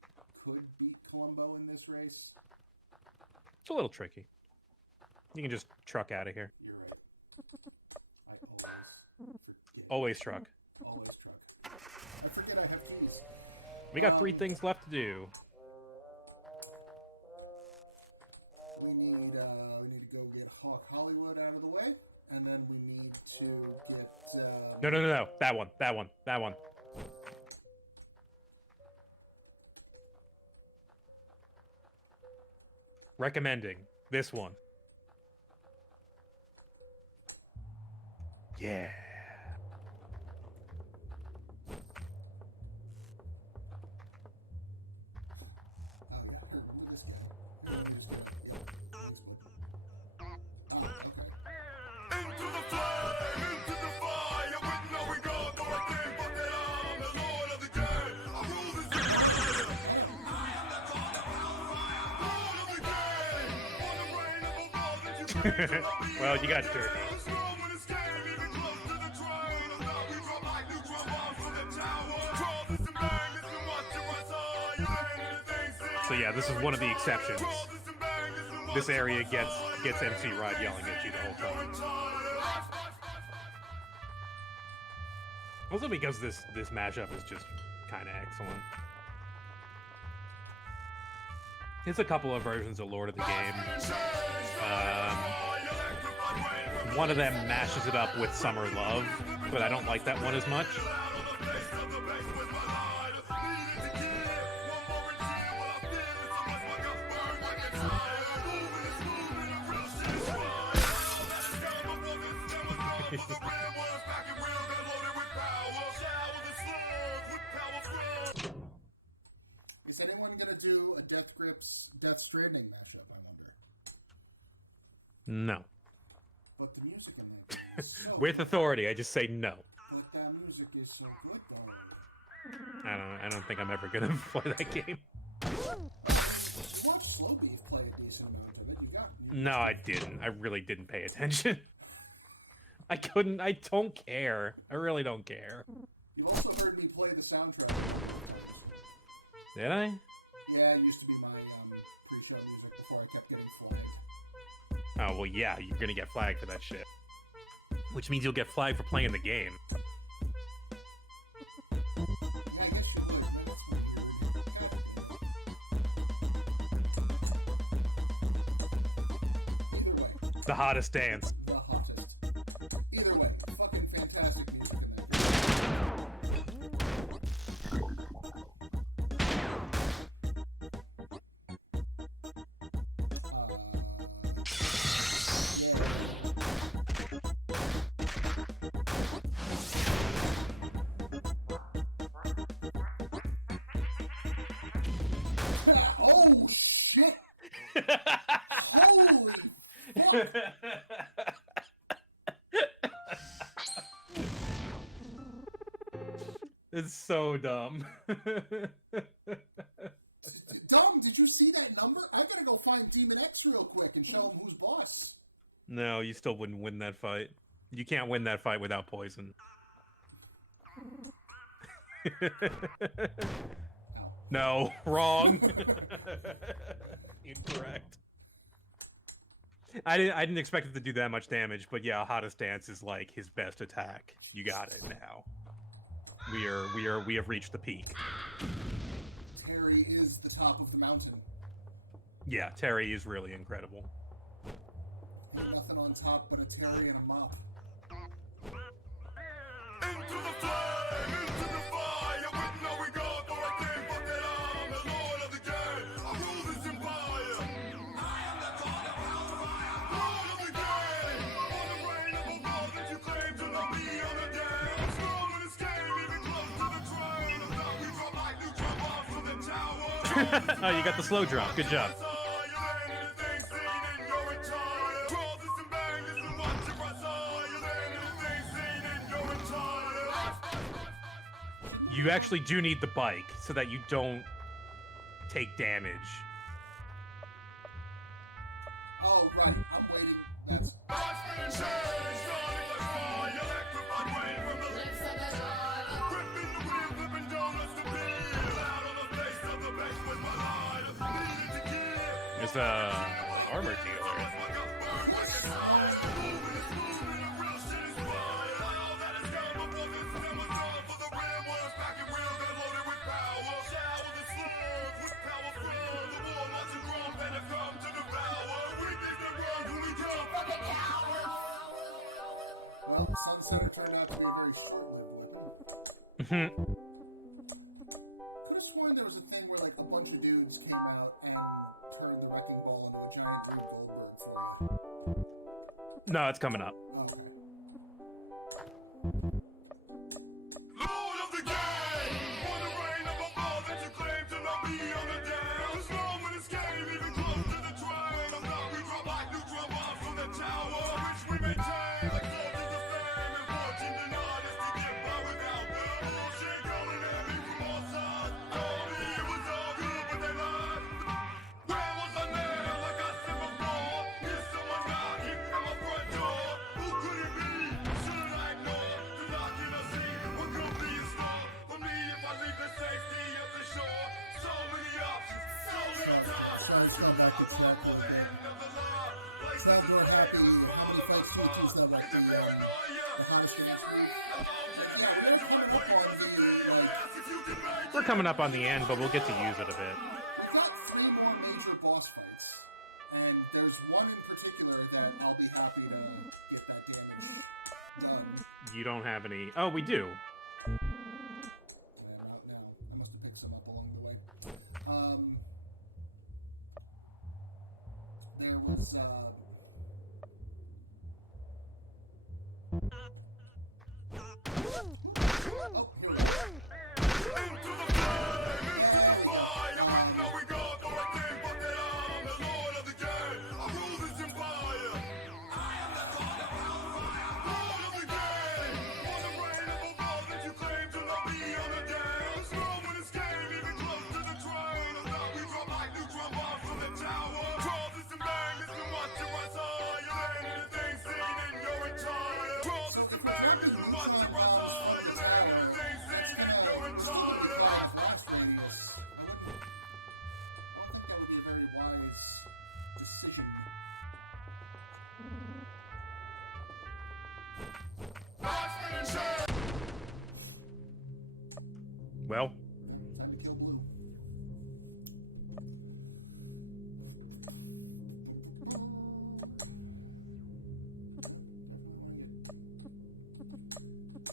could beat Columbo in this race. It's a little tricky. You can just truck out of here. You're right. I forget. Always truck. Always truck. I forget I have keys. We got 3 things left to do. We need to go get Hawk Hollywood out of the way, and then we need to get... No. That one. Recommending this one. Yeah. Oh, yeah. Here, when did this get? When did this get? Oh, okay. Into the flame, into the fire, with no regard for a king, but that I'm the lord of the game. I rule this empire. I am the god of hellfire, lord of the game. On the reign of a world that you claim to love me. Well, you got dirt. So yeah, this is one of the exceptions. This area gets MC Rod yelling at you the whole time. Also because this mashup is just kind of excellent. It's a couple of versions of Lord of the Game. One of them mashes it up with Summer Love, but I don't like that one as much. Is anyone gonna do a Death Grips Death Stranding mashup, I wonder? No. But the music in that game is so With good. authority, I just say no. But that music is so good, though. I don't think I'm ever gonna play that game. Watch Slow Beef play a decent amount of it. You got me. No, I didn't. I really didn't pay attention. I couldn't. I don't care. I really don't care. You've also heard me play the soundtrack. Did I? Yeah, it used to be my pre-show music before I kept getting flagged. Oh, well, yeah, you're gonna get flagged for that shit. Which means you'll get flagged for playing the game. Yeah, I guess you would, but that's not Either way. The hottest dance. The hottest. Either way, fucking fantastic music in that. Oh shit! Holy fuck! It's so dumb. Dumb, did you see that number? I gotta go find Demon X real quick and show him who's boss. No, you still wouldn't win that fight. You can't win that fight without poison. No, wrong. Incorrect. I didn't expect it to do that much damage, but yeah, hottest dance is like his best attack. You got it now. We have reached the peak. Terry is the top of the mountain. Yeah, Terry is really incredible. Nothing on top but a Terry and a mop. Into the flame, into the fire, with no regard for a king, but that I'm the lord of the game. I rule this empire. I am the god of hellfire, lord of the game. On the reign of a world that you claim to love me on the dance floor. Oh, you got the slow drop. Good job. You actually do need the bike so that you don't take damage. Oh, right. I'm waiting. That's... There's a armor dealer. Well, the Sunsetter turned out to be a very short-lived weapon. Mhm. Could have sworn there was a thing where, like, a bunch of dudes came out and turned the wrecking ball into a giant Rube Goldberg for you. No, it's coming up. Oh, okay. Lord of the game! For the reign of a ball that you claim to not be on the down. As long as this game even close to the throne of love, we drop like neutron bombs from the tower, which we maintain like soldiers of fame and fortune and honesty get by without the bullshit coming at me from all sides. Told me it was all good, but they lied. Where was I now? Like I said before, here's someone knocking at my front door. Who could it be? Should I ignore? To knock in a seat, what could be in store for me if I leave the safety of the shore? So many options, so little time. Sounds like it's not going to It's not going to happen. How many fights to it's not like the hottest match. We're coming up on the end, but we'll get to use it a bit. We've got 3 more major boss fights, and there's one in particular that I'll be happy to get that damage done. You don't have any... Oh, we do. And I'm out now. I must have picked some up along the way. There was, oh, here we go. Into the flame, into the fire, with no regard for a king, but that I'm the lord of the game. I rule this empire. I am the god of hellfire, lord of the game. For the reign of a ball that you claim to not be on the down. Slow when this game even close to the throne of love, we drop like neutron bombs from the tower. Draw this and bang, this and watch your rise high. You land anything seen in your entire. Draw this and bang, this and watch your rise high. You land anything seen in your entire. I don't think that would be a very wise decision. Well, Time to kill Blue.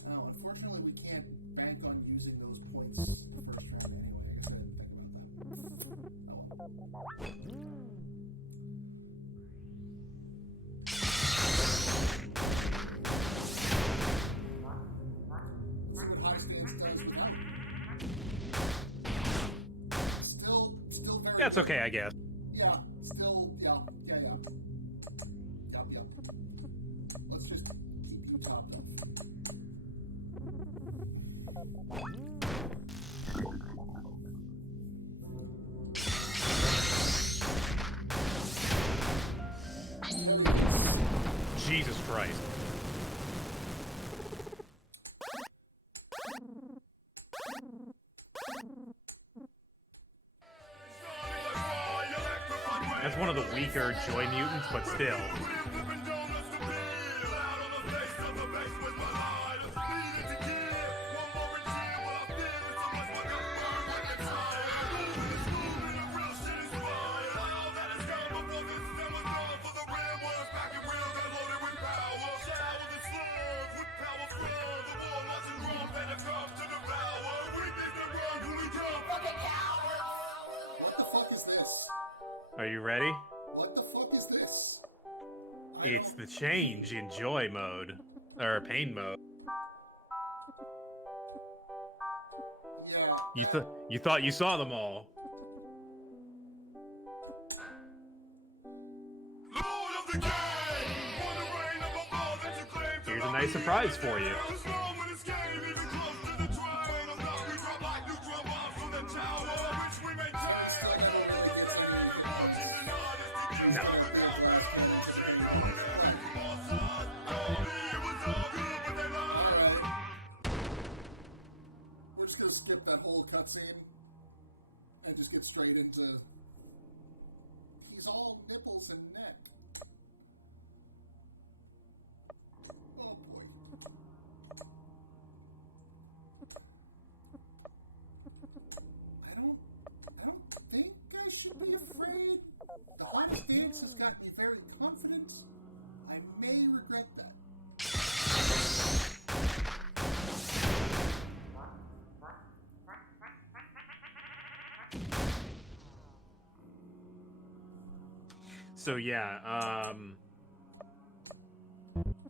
Oh, unfortunately, we can't bank on using those points the first round anyway. I guess I didn't think about that. Oh well. See what high stance does with that. Still very. that's okay, I guess. Yeah, still, yeah. Yup. Let's just keep you topped up. Jesus Christ. That's one of the weaker Joy Mutants, but still. What the fuck is this? Are you ready? What the fuck is this? It's the change in Joy mode. Or Pain mode. Yeah. You thought you saw them all. Here's a nice surprise for you. No. We're just gonna skip that whole cutscene and just get straight into. He's all nipples and neck. Oh boy. I don't think I should be afraid. The hottest dance has got me very confident. I may regret that. So yeah,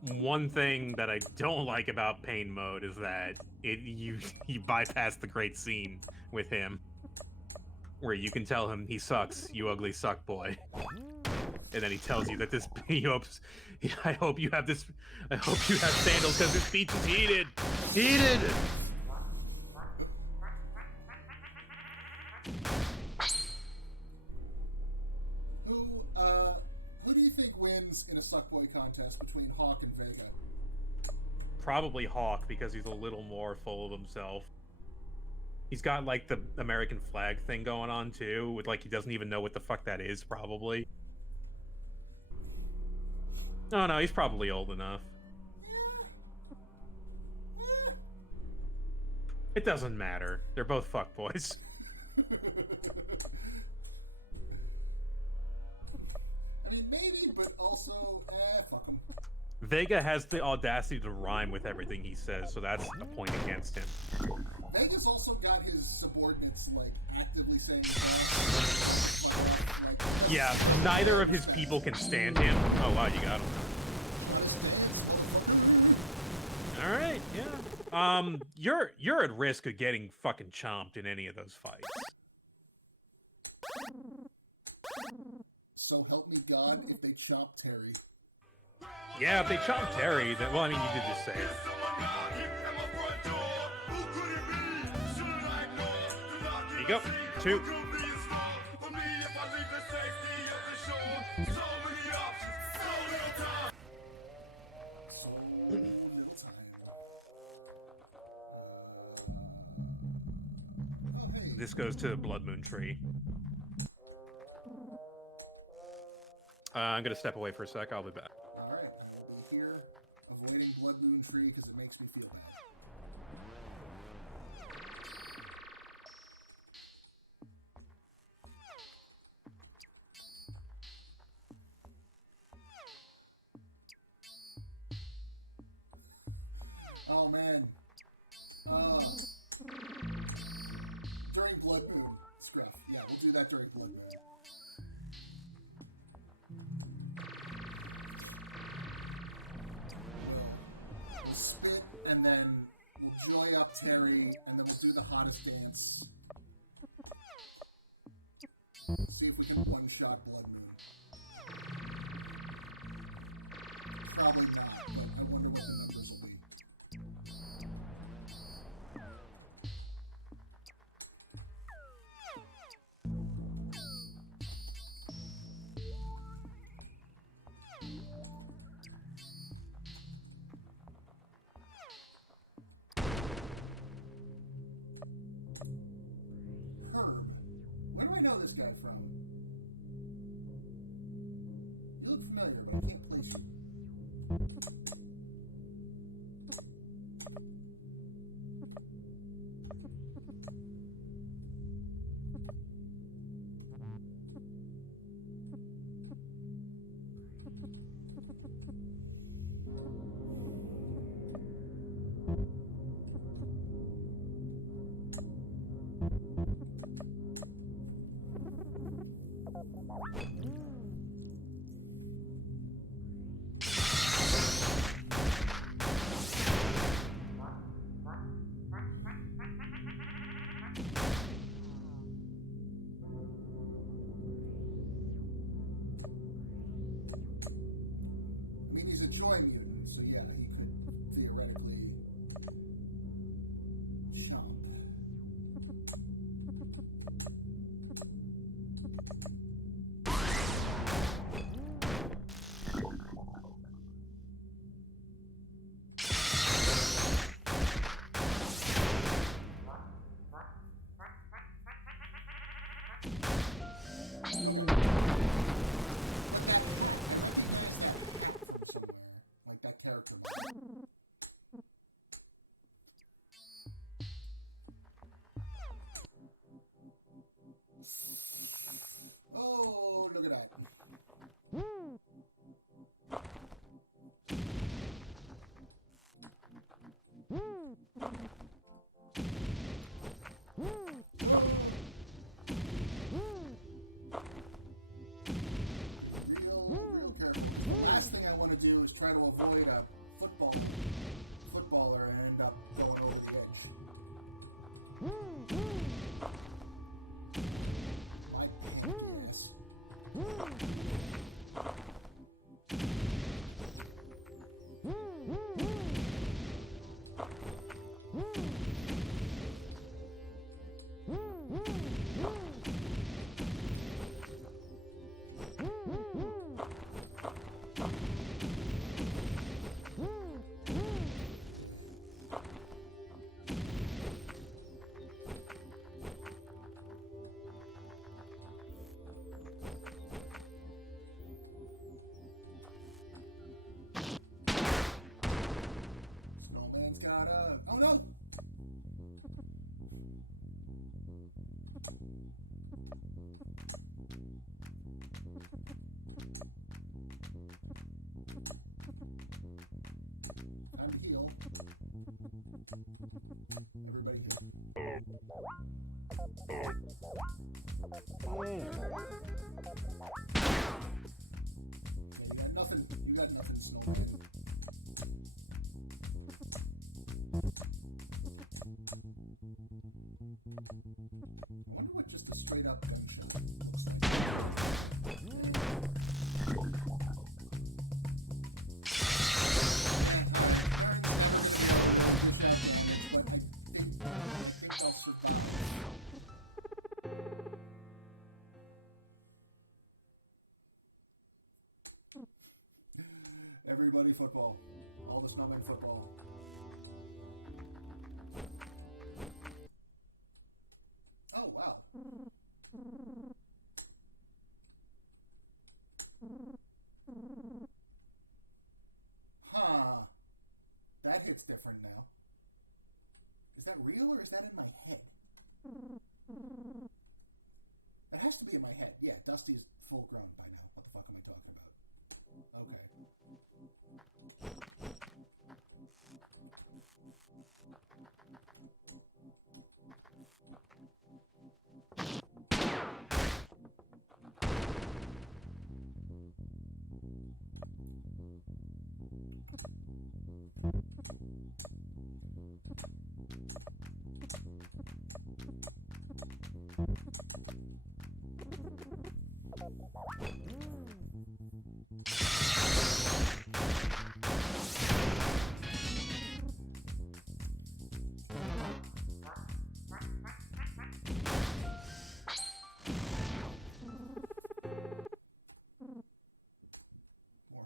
one thing that I don't like about pain mode is that you bypass the great scene with him, where you can tell him he sucks, you ugly suck boy, and then he tells you that he hopes, I hope you have sandals because this beach is heated. Who do you think wins in a Suckboy contest between Hawk and Vega? Probably Hawk, because he's a little more full of himself. He's got like the American flag thing going on too, with like he doesn't even know what the fuck that is, probably. No, he's probably old enough. It doesn't matter. They're both fuckboys. I mean, maybe, but also, fuck him. Vega has the audacity to rhyme with everything he says, so that's a point against him. Vega's also got his subordinates, like, actively saying Yeah, neither of his people can stand him. Oh, wow, you got him. Alright, yeah. You're at risk of getting fucking chomped in any of those fights. So help me God if they chop Terry. Yeah, if they chomp Terry, then, well, I mean, you did just say it. There you go. 2. This goes to the Blood Moon Tree. I'm gonna step away for a sec. I'll be back. Alright, and I'll be here avoiding Blood Moon Tree because it makes me feel bad. Oh man. During Blood Moon, Scruff. Yeah, we'll do that during Blood Moon. We'll spit, and then we'll joy up Terry, and then we'll do the hottest dance. See if we can one-shot Blood Moon. Probably not, but I wonder what the numbers will be. Where do I know this guy from? You look familiar, but I can't place you. avoid a footballer and end up going over the edge. My goodness. Snowman's got a... Oh no! Time to heal. Everybody heal. Yeah, you got nothing, Snowman. I wonder what just a straight up gunshot looks like. Everybody football. All the Snowman football. Oh, wow. Huh. That hits different now. Is that real or is that in my head? That has to be in my head. Yeah, Dusty's full grown by now. What the fuck am I talking about? Okay.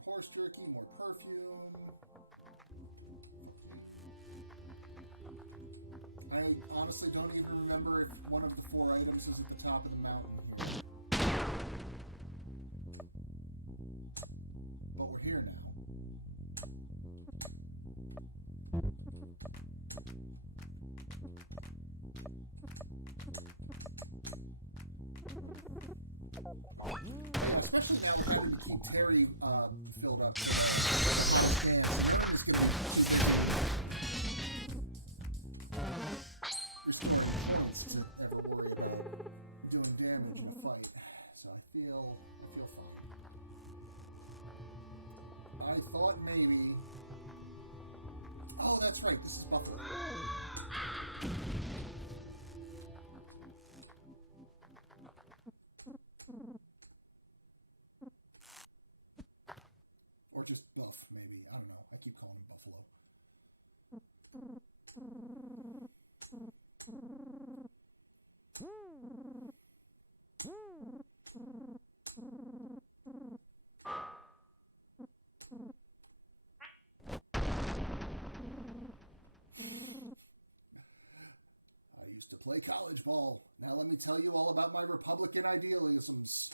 Horse jerky, more perfume. I honestly don't even remember if one of the 4 items is at the top of the mountain. But we're here now. Especially now we're having to keep Terry filled up. And it's going to be restoring health doesn't ever worry about doing damage in a fight. So I feel fine. I thought maybe... Oh, that's right. This is Buffalo. Or just Buff, maybe. I don't know. I keep calling him Buffalo. I used to play college ball. Now let me tell you all about my Republican idealisms.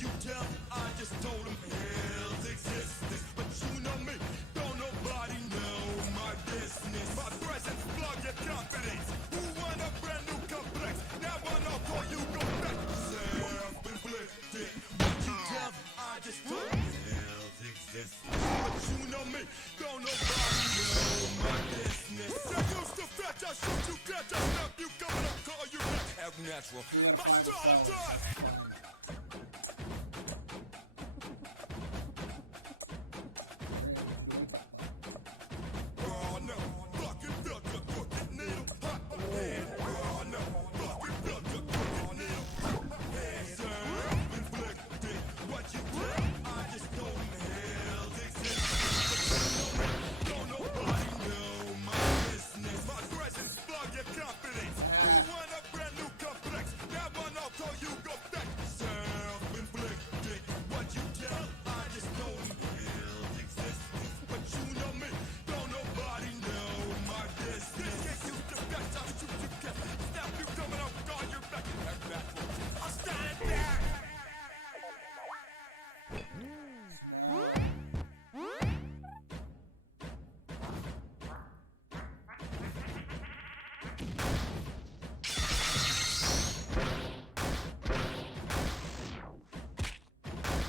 You tell, I just told him hell's existence. But you know me, don't nobody know my business. My presence, plug your cup natural. 3 out of My 5 style is is fine. Oh no, fucking duck the crooked needle. Hot head. Oh no, fucking duck the crooked needle. Head self-inflicted. What you tell, I just told him hell's exist. Don't nobody know my business. My presence, plug your confidence. Who want a brand new complex? That one I'll call you go back. Self-inflicted. What you tell, I just told him hell's exist. But you know me, don't nobody know my business. Get used to that, I'll shoot you cat. Snap you coming up on your back. I'll stand back.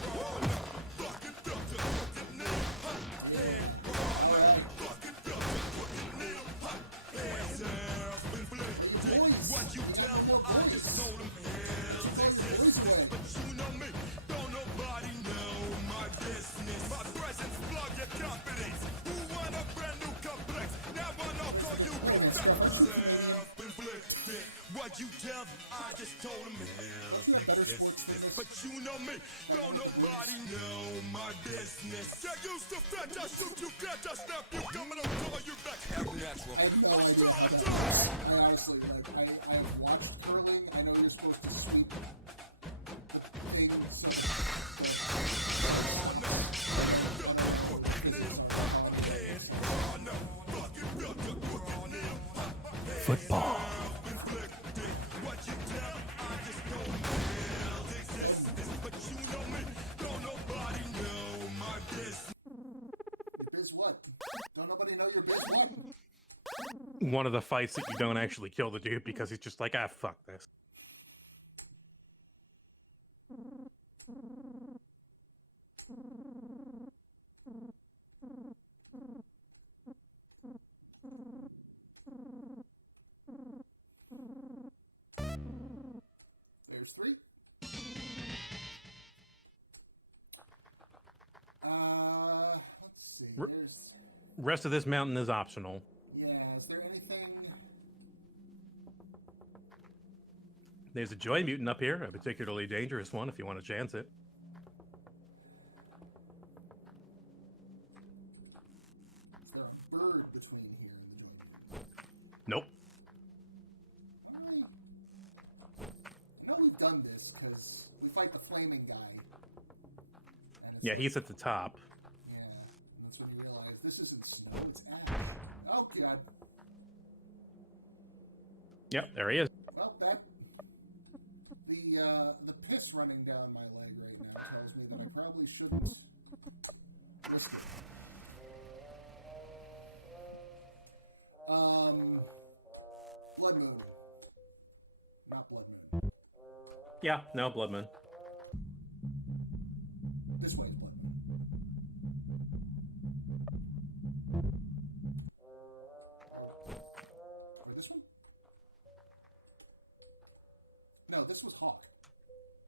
Fucking duck the crooked needle. Hot head. Fucking duck the crooked needle. Hot head. Self-inflicted. What you tell, I just told him hell's exist. But you know me, don't nobody know my business. My presence, plug your confidence. Who want a brand new complex? That one I'll call you go back. Self-inflicted. What you tell, I just told him hell's exist. But you know me, don't nobody know my business. Get used to that, I shoot you, get I snap you, coming up on your back. Natural. I have no My idea style how is that works. I honestly, like, I've watched curling. I know you're supposed to sweep the thing, so... Football. What you tell, I just told him hell's exist. But you know me, don't nobody know my business. Your biz what? Don't nobody know your biz what? One of the fights that you don't actually kill the dude because he's just like, ah, fuck this. There's 3. Let's see. R- There's... Rest of this mountain is optional. Yeah, is there anything... There's a joy mutant up here, a particularly dangerous one if you want to chance it. Is there a bird between here and the joint? Nope. I know we've done this, because we fight the flaming guy. And it's Yeah, like- he's at the top. Yeah, and that's when you realize this isn't snow, it's ash. Oh, God. Yep, there he is. Well, that... The piss running down my leg right now tells me that I probably shouldn't risk it. Blood Moon. Not Blood Moon. Yeah, no, Blood Moon. This way is Blood Moon. Or this one? No, this was Hawk.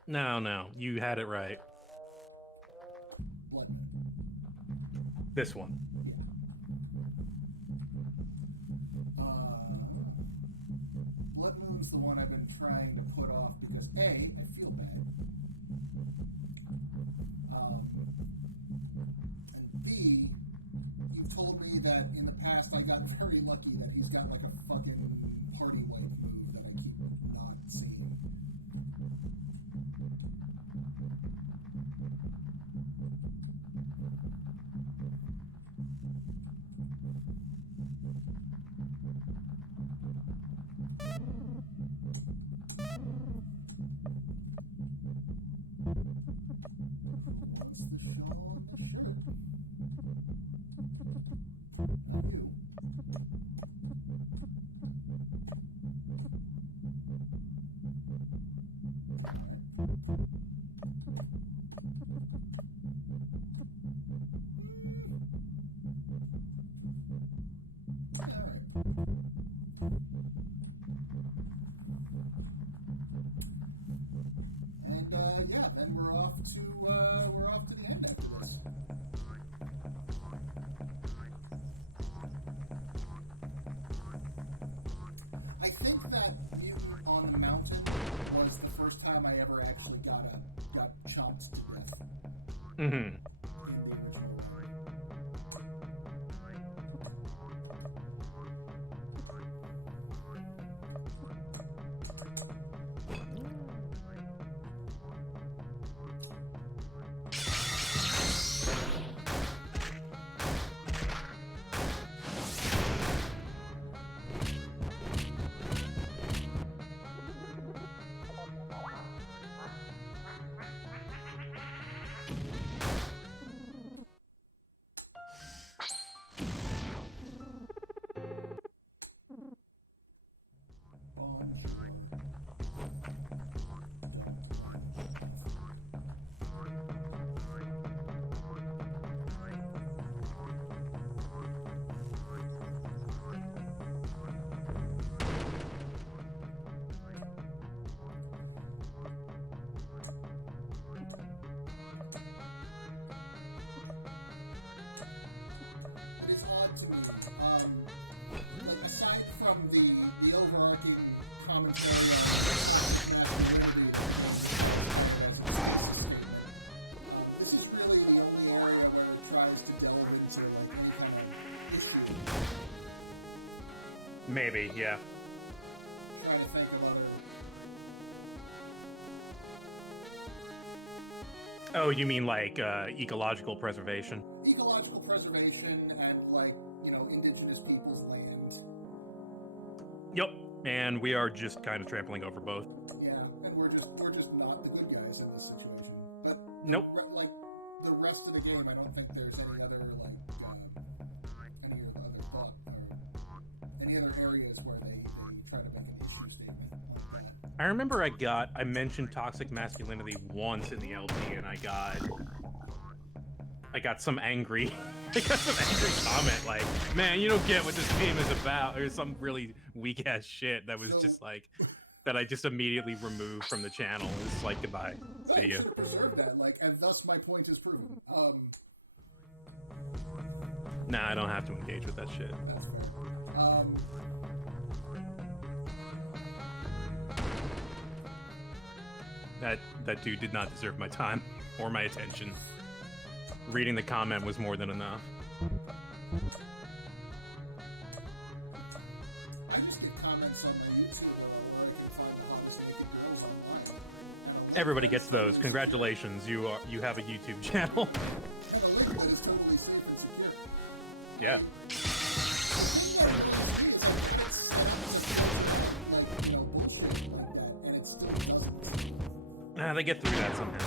No, you had it right. Blood Moon. This one. Blood Moon's the one I've been trying to put off because A, I feel bad. And B, you've told me that in the past I got very lucky that he's got like a fucking party wipe move that I keep not seeing. What's the show on the shirt? Not you. Alright. yeah, then we're off to the end after this. I think that Mutant on the Mountain was the first time I ever actually got chomped to death. Mm-hmm. Aside from the overarching commentary on masculinity, this is really the only area where it tries to delve into like any kind of issue. Maybe, yeah. Try to think about it. Oh, you mean like ecological preservation? Ecological preservation and like, you know, indigenous people's land. Yep. And we are just kind of trampling over both. Yeah, and we're just not the good guys in this situation. But Nope. Like the rest of the game, I don't think there's any other any other areas where they try to make an issue statement like that. I remember I mentioned toxic masculinity once in the LP, and I got some angry comment like, man, you don't get what this game is about, or some really weak ass shit that was just like that I just immediately removed from the channel. It's like, goodbye, see ya. Preserve that, like, and thus my point is proven. Nah, I don't have to engage with that shit. That's fair. That dude did not deserve my time or my attention. Reading the comment was more than enough. I just get comments on my YouTube where I can find comments naked girls online. Everybody gets those. Congratulations, you have a YouTube channel. And a link that is totally safe and secure. Yeah. Nah, they get through that somehow.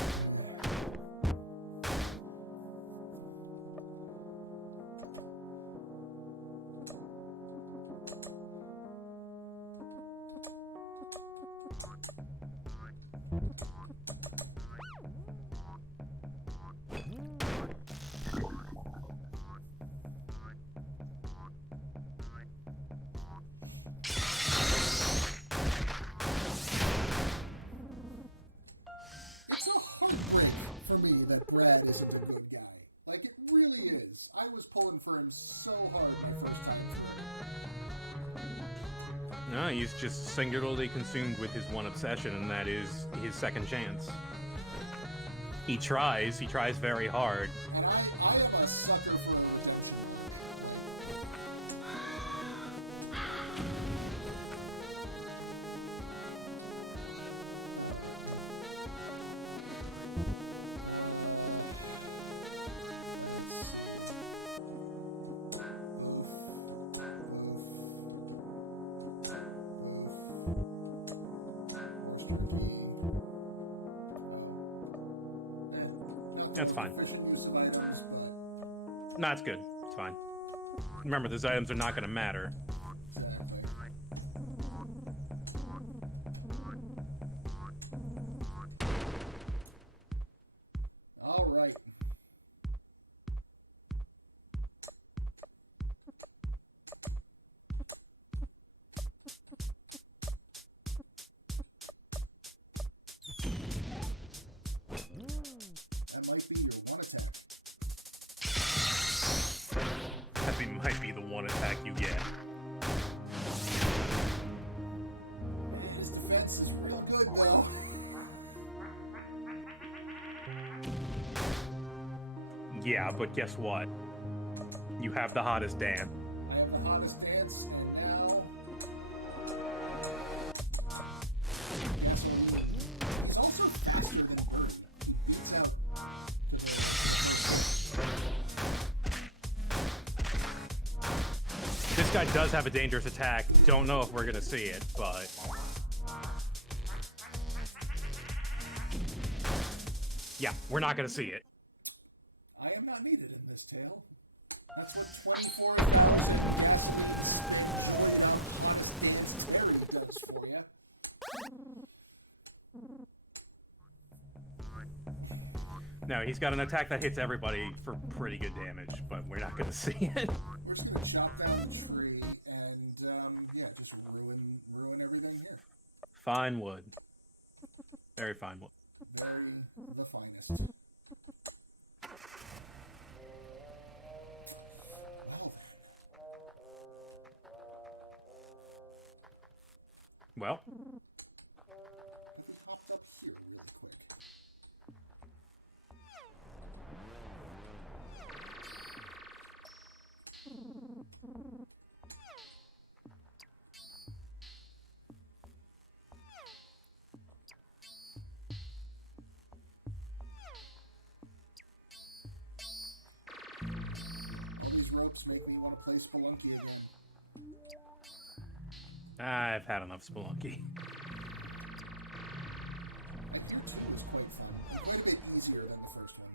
Brad isn't a good guy. Like, it really is. I was pulling for him so hard my first time through. No, he's just singularly consumed with his one obsession, and that is his second chance. He tries very hard. And I am a sucker for rejection. That's fine. Efficient use of items, but No, it's good. It's fine. Remember, those items are not going to matter. all right. might be the one attack you get. His defense is real good, though. Yeah, but guess what? You have the hottest dance. I have the hottest dance, and now... He's also faster than Bert. He beats out... This guy does have a dangerous attack. Don't know if we're gonna see it, but... Yeah, we're not gonna see it. I am not needed in this tale. That's what 24,000 Terry does for you. No, he's got an attack that hits everybody for pretty good damage, but we're not gonna see it. We're just gonna chop down the tree and yeah, just ruin everything here. Fine wood. Very fine wood. Very the finest. Well, If we hopped up here really quick. All these ropes make me want to play Spelunky again. I've had enough Spelunky. I think 2 was quite fun. Quite a bit easier than the first one.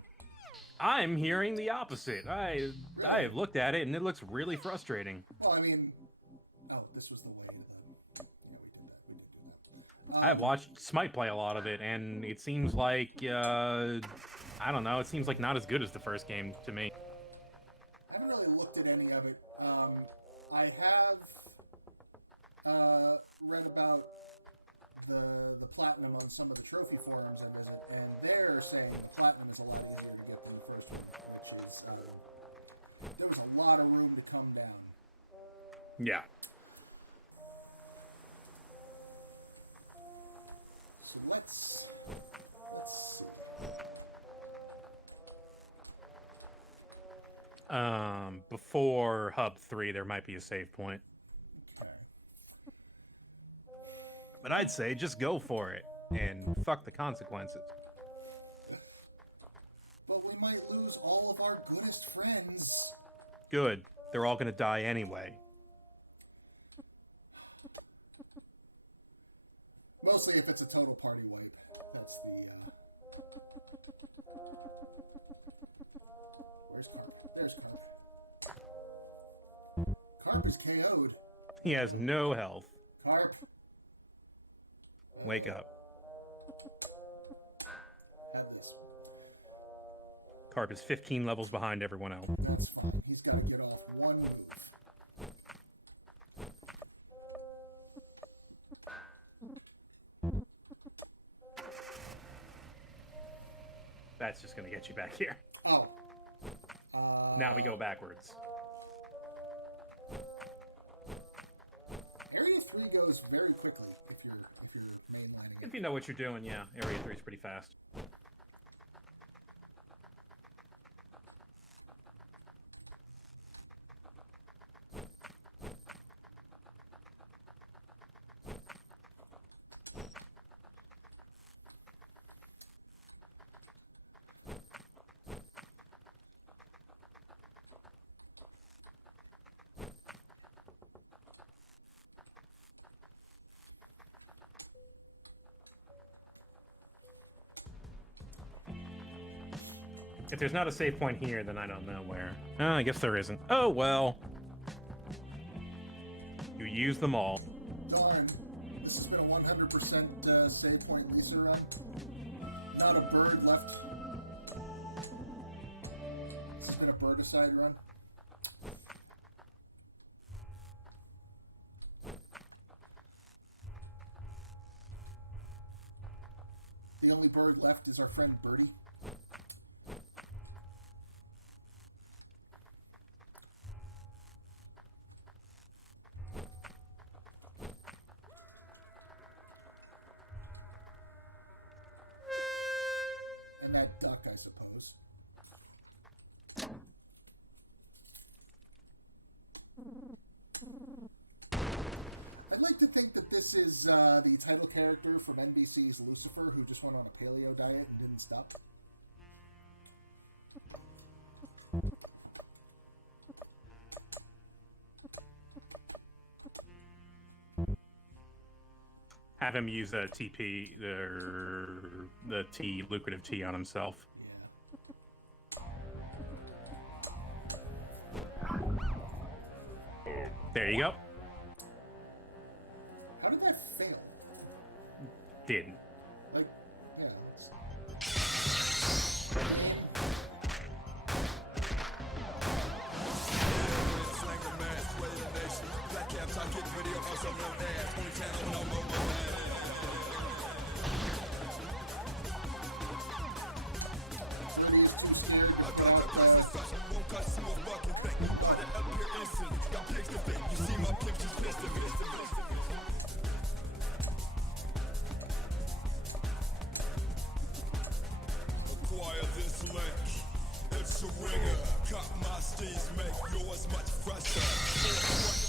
I'm hearing the opposite. I have looked at it and it looks really frustrating. Well, I mean... Oh, this was the way... Yeah, we did that. I've watched Smite play a lot of it, and it seems like, I don't know, it seems like not as good as the first game to me. I haven't really looked at any of it. I have read about the platinum on some of the trophy forums, and they're saying the platinum is a lot easier to get than the first one, which is there was a lot of room to come down. Yeah. So let's see. Before Hub 3, there might be a save point. Okay. But I'd say just go for it, and fuck the consequences. But we might lose all of our goodest friends. Good. They're all gonna die anyway. Mostly if it's a total party wipe. That's the, Where's Carp? There's Carp. Carp is KO'd. He has no health. Carp. Wake up. Have this. Carp is 15 levels behind everyone else. That's fine. He's got to get off one move. That's just gonna get you back here. Oh. Now we go backwards. Area 3 goes very quickly if you're mainlining it. If you know what you're doing, yeah. Area 3 is pretty fast. If there's not a save point here, then I don't know where. I guess there isn't. Oh, well. You use them all. Darn. This has been a 100% save point Lisa run. Not a bird left. This has been a bird-aside run. The only bird left is our friend Birdie. suppose. I'd like to think that this is the title character from NBC's Lucifer, who just went on a paleo diet and didn't stop. Have him use a TP, the T, lucrative T on himself. Yeah. There you go. How did that fail? Didn't. Like, Acquire this link. It's a ringer. Cut my steeds, make yours much fresher.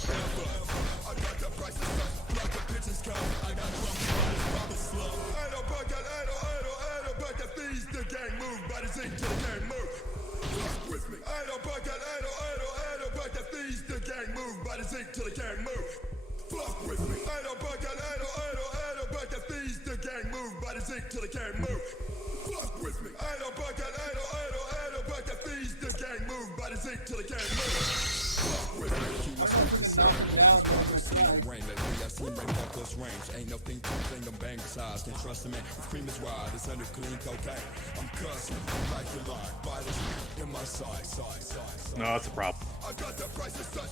Whatever. I got the prices up. Block the pitches come. I got drums riders by the slum. Idle bucket, idle bucket. These the gang move. Body zinc to the gang move. Fuck with me. Idle bucket, idle bucket. These the gang move. Body zinc to the gang move. Fuck with me. Idle bucket, idle bucket. These the gang move. Body zinc to the gang move. Fuck with me. Idle bucket, idle bucket. These the gang move. Body zinc to the gang move. Fuck with me. Keep my strength inside. Ladies probably see no rain. Lately I seen rain off those range. Ain't no thing I'm bang size. Can't trust a man. Cream is wide. It's under clean cocaine. I'm cussing like the line. Violence in my side. No, that's a problem. I got the price of such.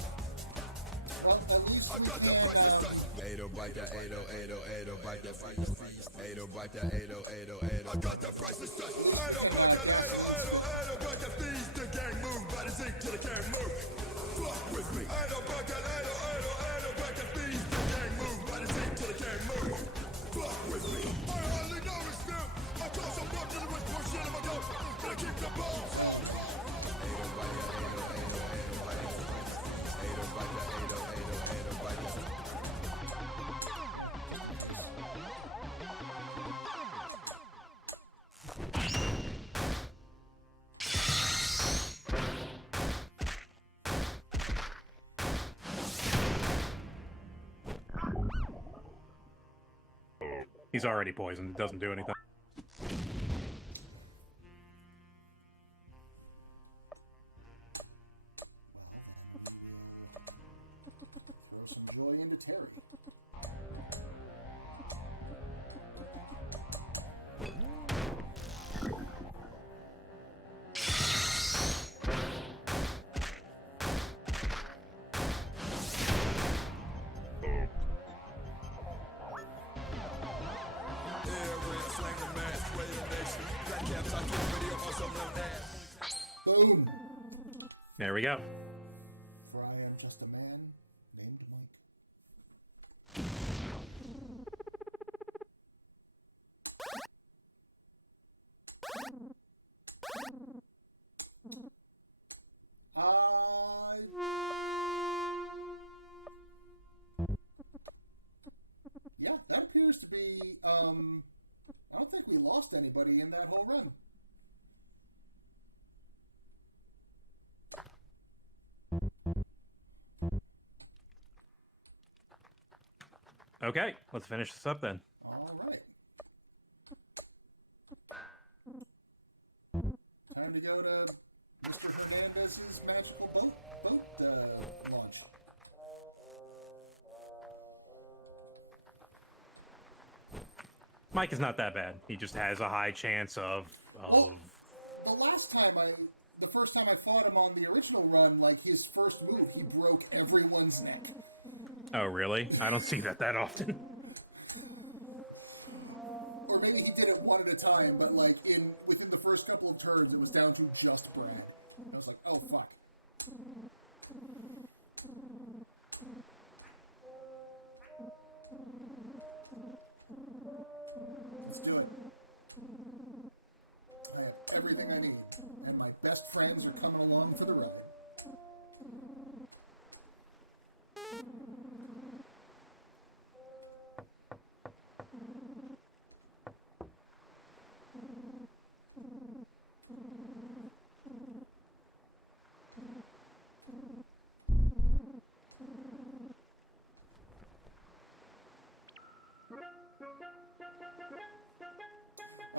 I got the price of such. 80 bite that 80 bite that 80 bite that 80 I got the price of such. Idle bucket, idle bucket. These the gang move. Body zinc to the gang move. Fuck with me. Idle bucket, idle bucket. These the gang move. Body zinc to the gang move. Fuck with me. I hardly know it's new. I toss a buck to the west portion of my goat. Gonna keep the ball. 80 bite that 80 bite that 80 bite that 80 bite that. He's already poisoned. It doesn't do anything. throw some joy into Terry. Boom. There we go. For I am just a man named Mike. Yeah, that appears to be, I don't think we lost anybody in that whole run. Okay, let's finish this up then. All right. Time to go to Mr. Hernandez's magical boat launch. Mike is not that bad. He just has a high chance of. The first time I fought him on the original run, like his first move, he broke everyone's neck. Oh, really? I don't see that often. Or maybe he did it one at a time, but like within the first couple of turns, it was down to just Brad. I was like, oh fuck. Let's do it. I have everything I best friends are coming along for the ride.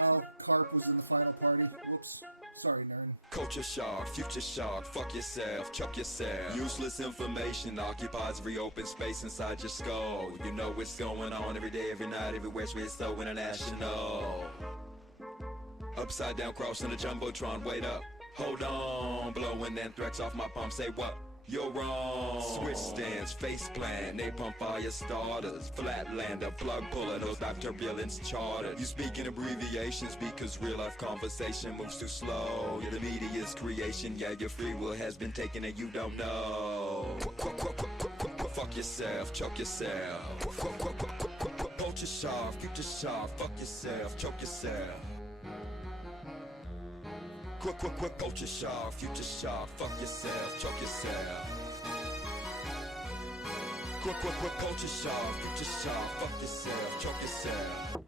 Oh, Carp was in the final party. Whoops. Sorry, Nern. Culture shock, future shock, fuck yourself, chuck yourself. Useless information occupies every open space inside your skull. You know what's going on every day, every night, everywhere, so it's so international. Upside down, crossing the jumbotron, wait up, hold on. Blowing anthrax off my palm, say what? You're wrong. Switch stands, face plant, napalm fire starters, flatlander, plug puller, those dive turbulence chartered. You speak in abbreviations because real life conversation moves too slow. Yeah, the media's creation, yeah, your free will has been taken and you don't know. Fuck yourself, choke yourself. Culture shock, future shock, fuck yourself, choke yourself. Culture shock, future shock, fuck yourself, choke yourself. Culture shock, future shock, fuck yourself, choke yourself.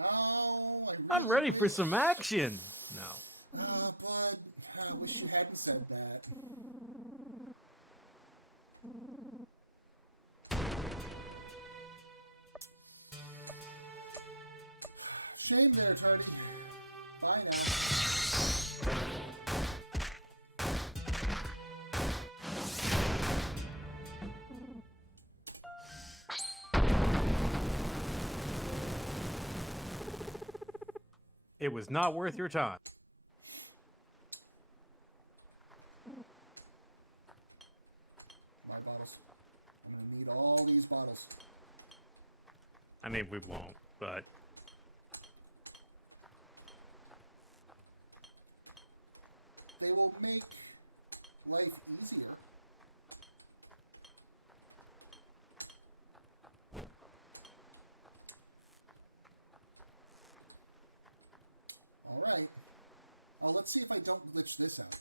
Oh, I'm ready for some action. No. Bud, I wish you hadn't said that. Shame there, Tardy. Bye now. It was not worth your time. More bottles. I'm gonna need all these bottles. I mean, we won't, but... They will make life easier. Alright. Oh, let's see if I don't glitch this out.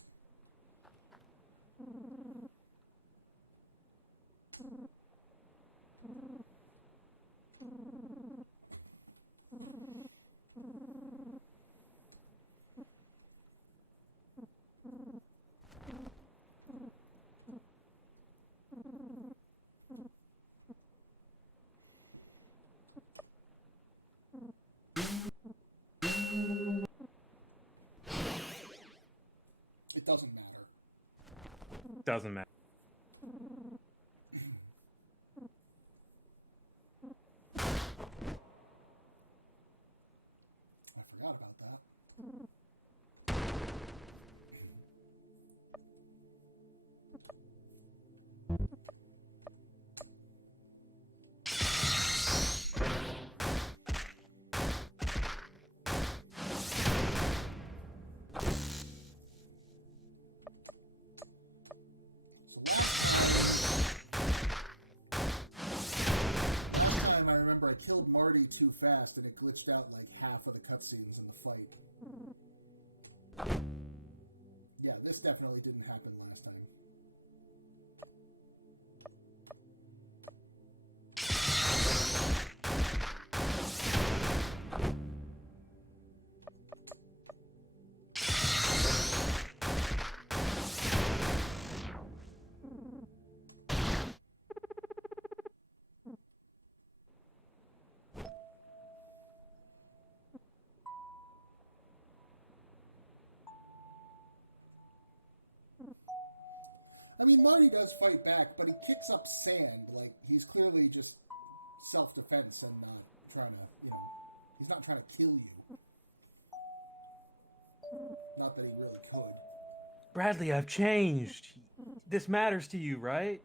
It doesn't matter. Doesn't matter. I forgot about that. Last time I remember I killed Marty too fast and it glitched out like half of the cutscenes in the fight. Yeah, this definitely didn't happen last time. I mean, Marty does fight back, but he kicks up sand. Like, he's clearly just self-defense and not trying to, he's not trying to kill you. Not that he really could. Bradley, I've changed. This matters to you, right?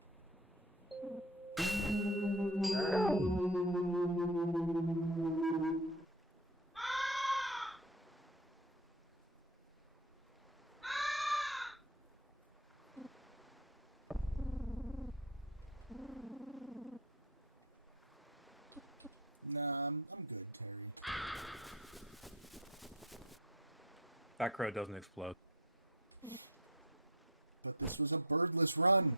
That crow doesn't explode. But this was a birdless run.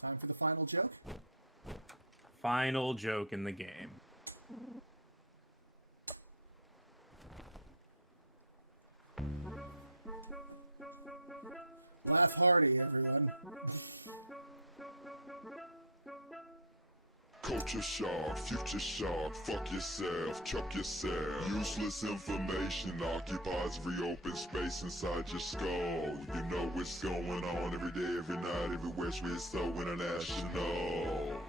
Time for the final joke. Final joke in the game. Laugh hearty, everyone. Culture shock, future shock, fuck yourself, chuck yourself. Useless information occupies every open space inside your skull. You know what's going on every day, every night, everywhere, it's so international.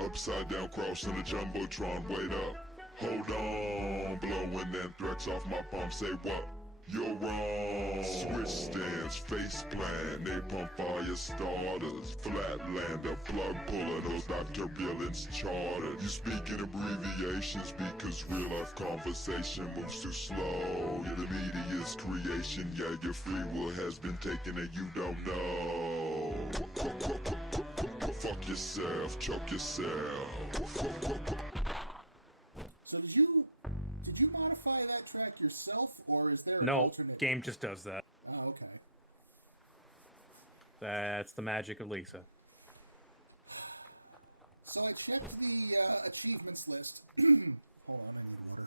Upside down, crossing the jumbotron, wait up. Hold on, blowing anthrax off my palm, say what? You're wrong. Switch stands, face plant, napalm fire starters, flatlander, plug puller, those Dr. Billings charters. You speak in abbreviations because real life conversation moves too slow. You're the media's creation, yeah, your free will has been taken and you don't know. Fuck yourself, choke yourself. So did you modify that track yourself, or is there an No, alternate? game just does that. Oh, okay. That's the magic of Lisa. So I checked the achievements list. Hold on, I need water.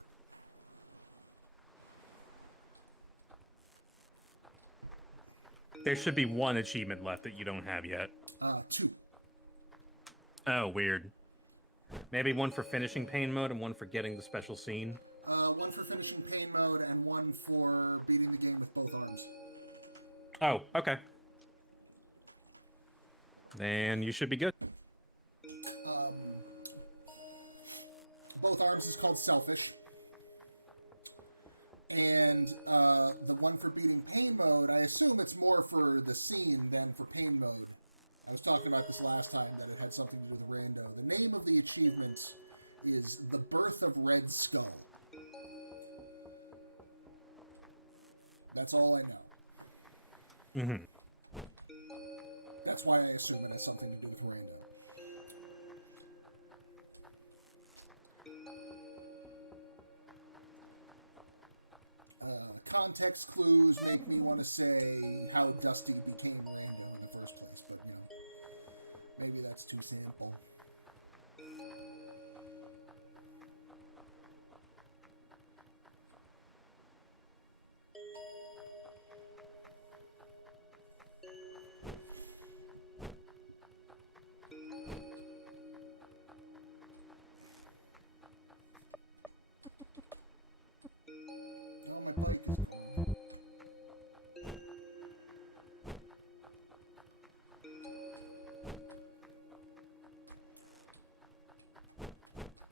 There should be one achievement left that you don't have yet. 2. Oh, weird. Maybe one for finishing pain mode and one for getting the special scene. One for finishing pain mode and one for beating the game with both arms. Oh, okay. Then you should be good. Both arms is called Selfish. And the one for beating pain mode, I assume it's more for the scene than for pain mode. I was talking about this last time, that it had something to do with Rando. The name of the achievement is The Birth of Red Skull. That's all I know. Mm-hmm. That's why I assume it has something to do with Rando. Context clues make me want to say how Dusty became Rando in the first place, but you know, maybe that's too sample. Oh, my bike is gone.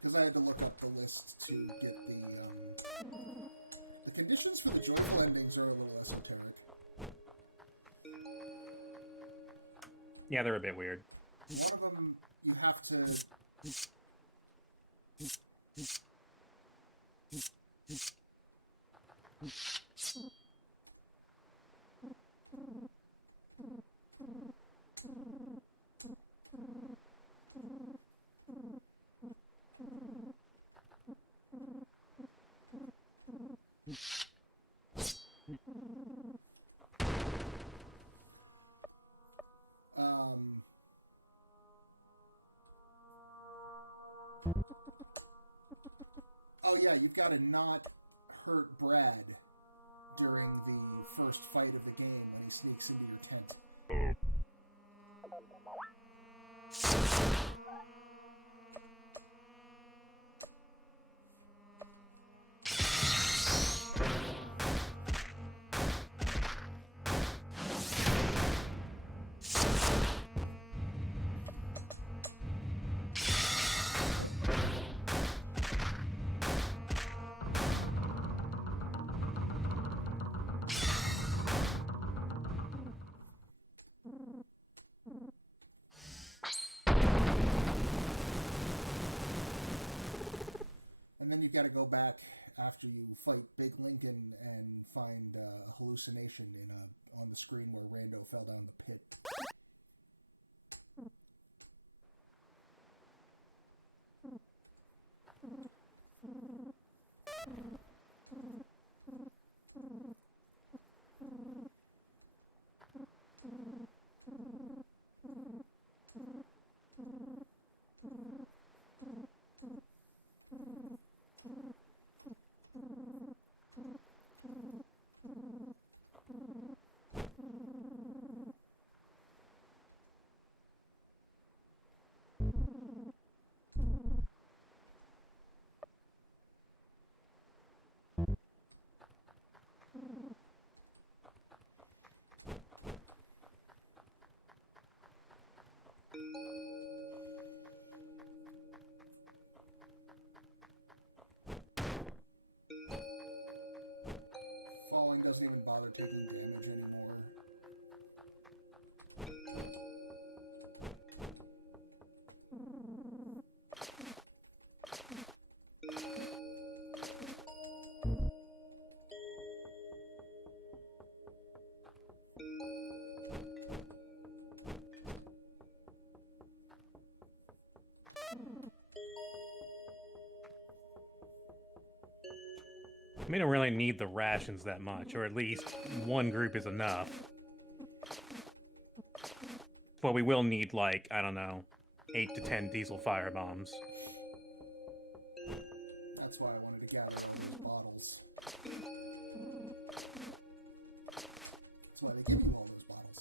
Because I had to look up the list to get the conditions for the joyful endings are a little esoteric. Yeah, they're a bit weird. One of them, you have to... Oh yeah, you've got to not hurt Brad during the first fight of the game when he sneaks into your tent. go back after you fight Big Lincoln and find a hallucination on the screen where Rando fell down the pit. Falling doesn't even bother taking damage anymore. We don't really need the rations that much, or at least one group is enough. But we will need, like, I don't know, 8 to 10 diesel firebombs. That's why I wanted to gather all these bottles. That's why they give you all those bottles.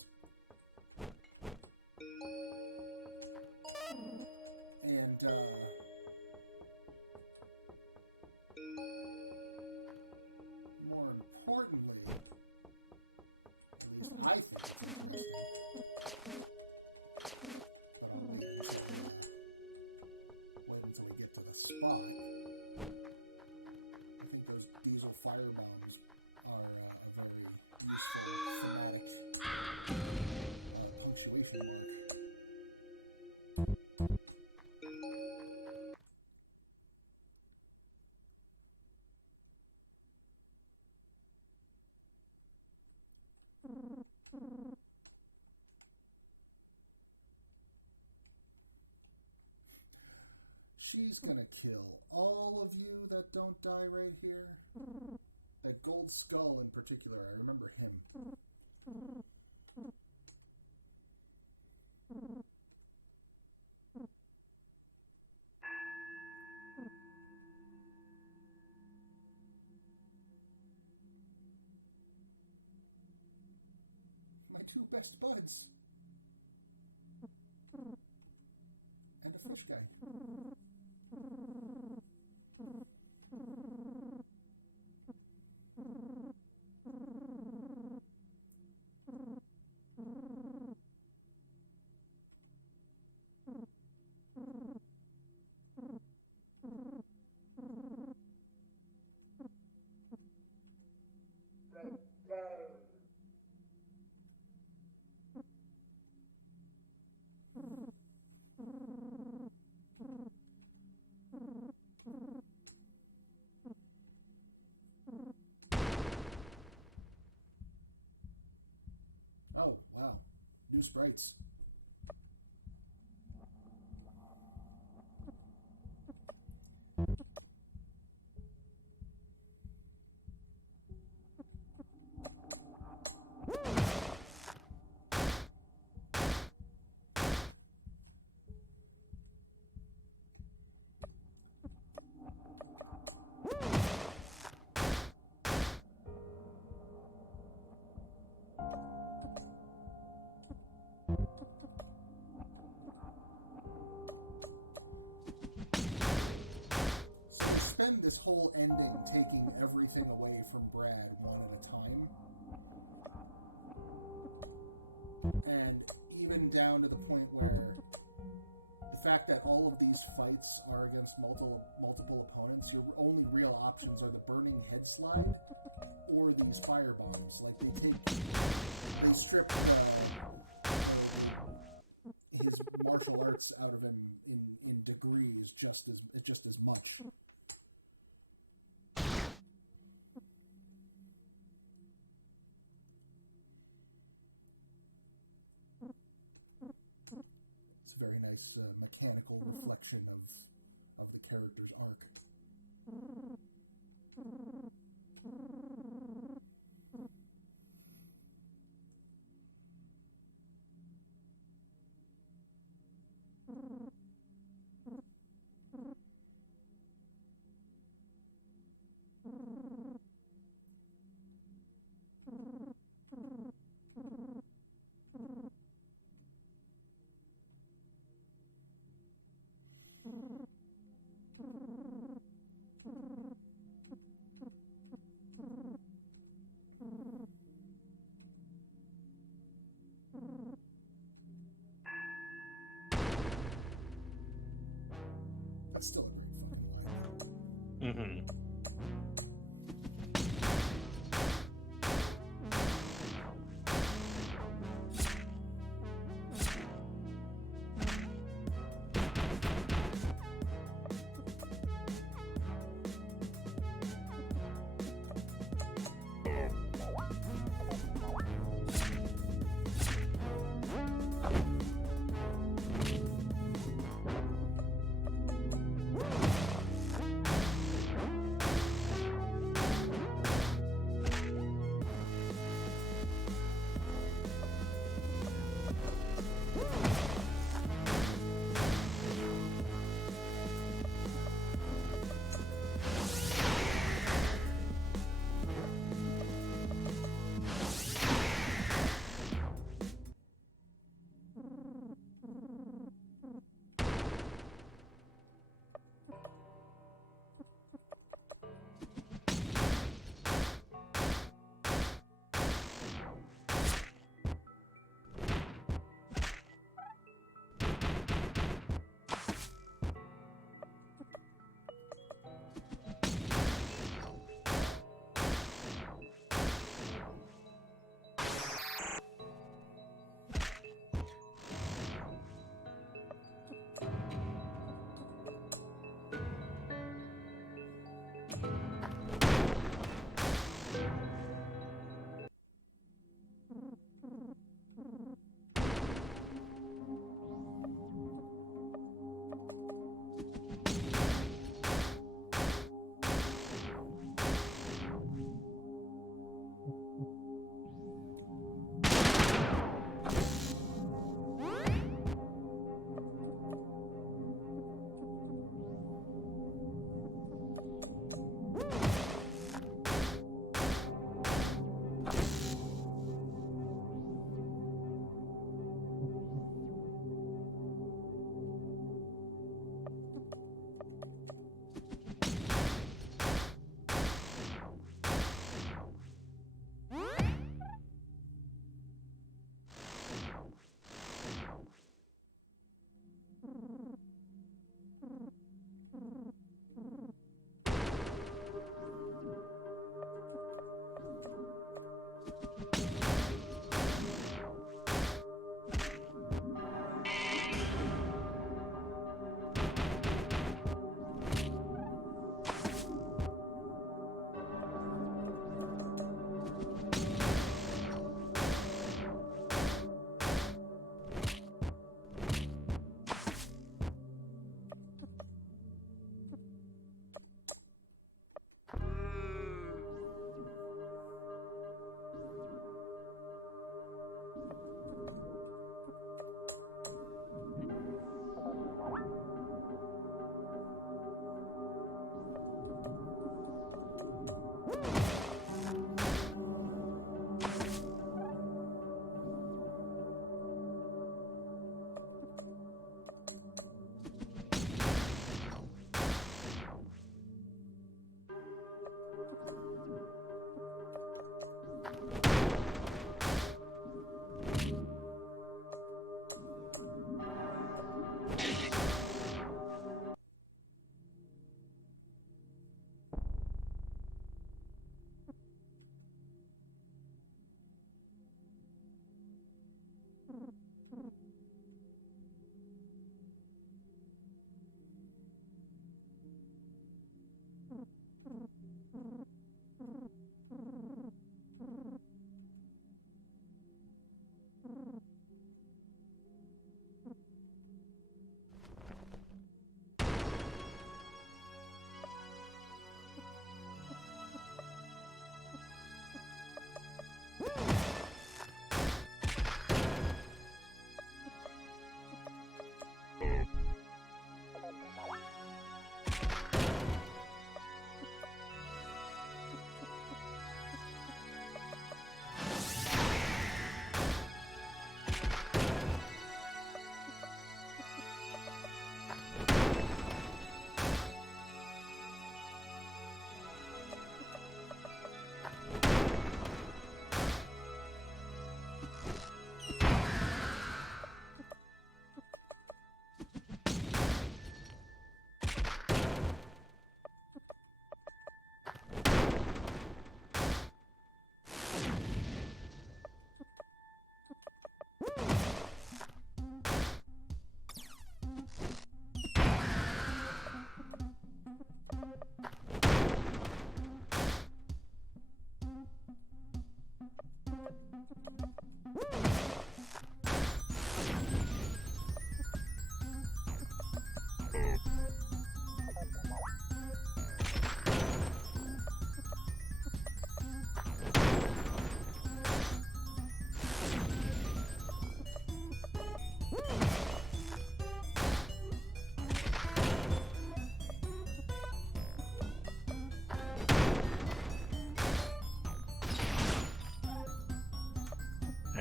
And, more importantly, at least I think it's interesting, but I'll wait until we get to the spot. I think those diesel firebombs are a very useful thematic punctuation mark. She's gonna kill all of you that don't die right here. That gold skull in particular, I remember him. My two best buds. And a fish guy. Oh, wow. New sprites. Spend this whole ending taking everything away from Brad one at a time. And even down to the point where the fact that all of these fights are against multiple opponents, your only real options are the burning head slide or these firebombs. Like they strip his martial arts out of him in degrees just as much. nice mechanical reflection of the character's arc.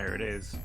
There it is.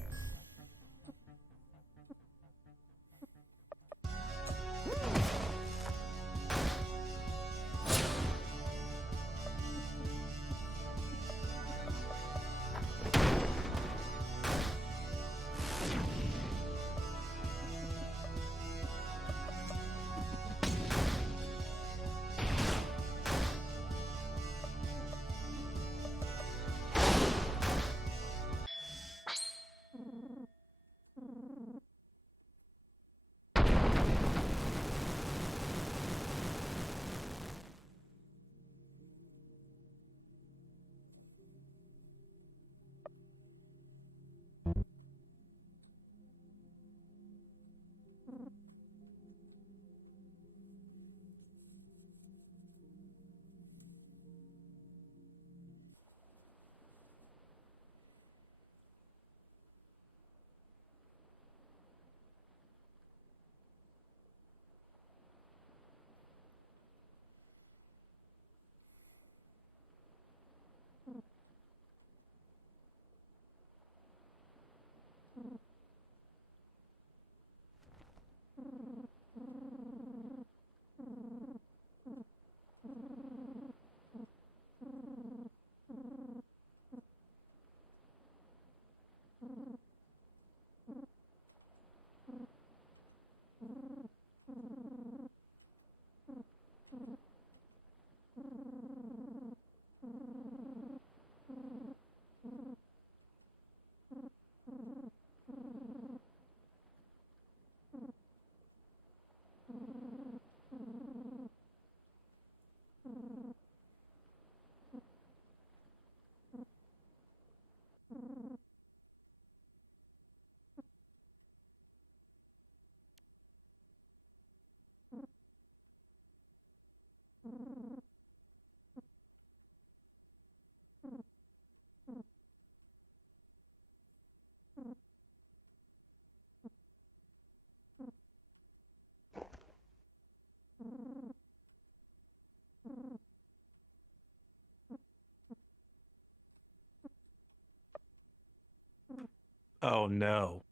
Oh no.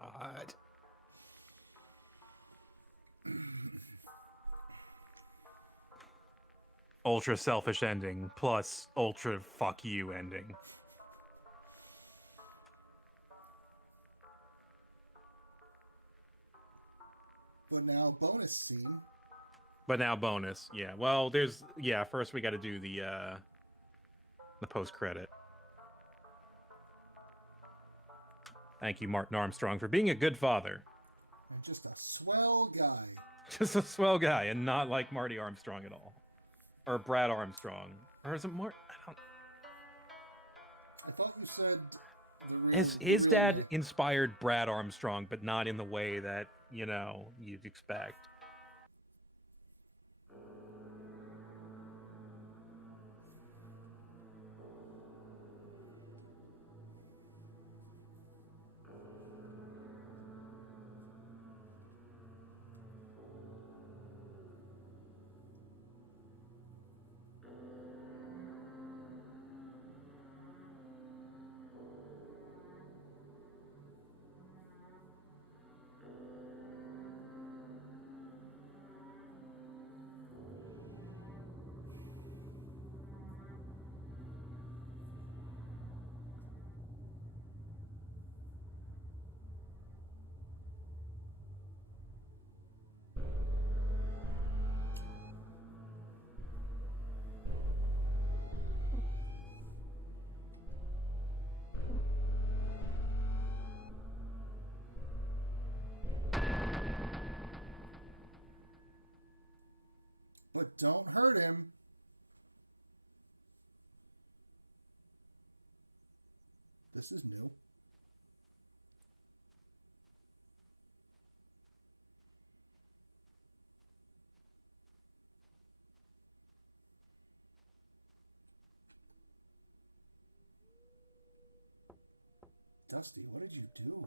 God. Ultra selfish ending plus ultra fuck you ending. But now bonus scene. But now bonus. Yeah. Well, there's first we got to do the post credit. Thank you, Martin Armstrong, for being a good father. And just a swell guy. Just a swell guy, and not like Marty Armstrong at all, or Brad Armstrong, or is it Mart? I thought you said His dad inspired Brad Armstrong, but not in the way that you'd expect. But don't hurt him. This is new. Dusty, what did you do?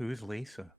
Who's Lisa?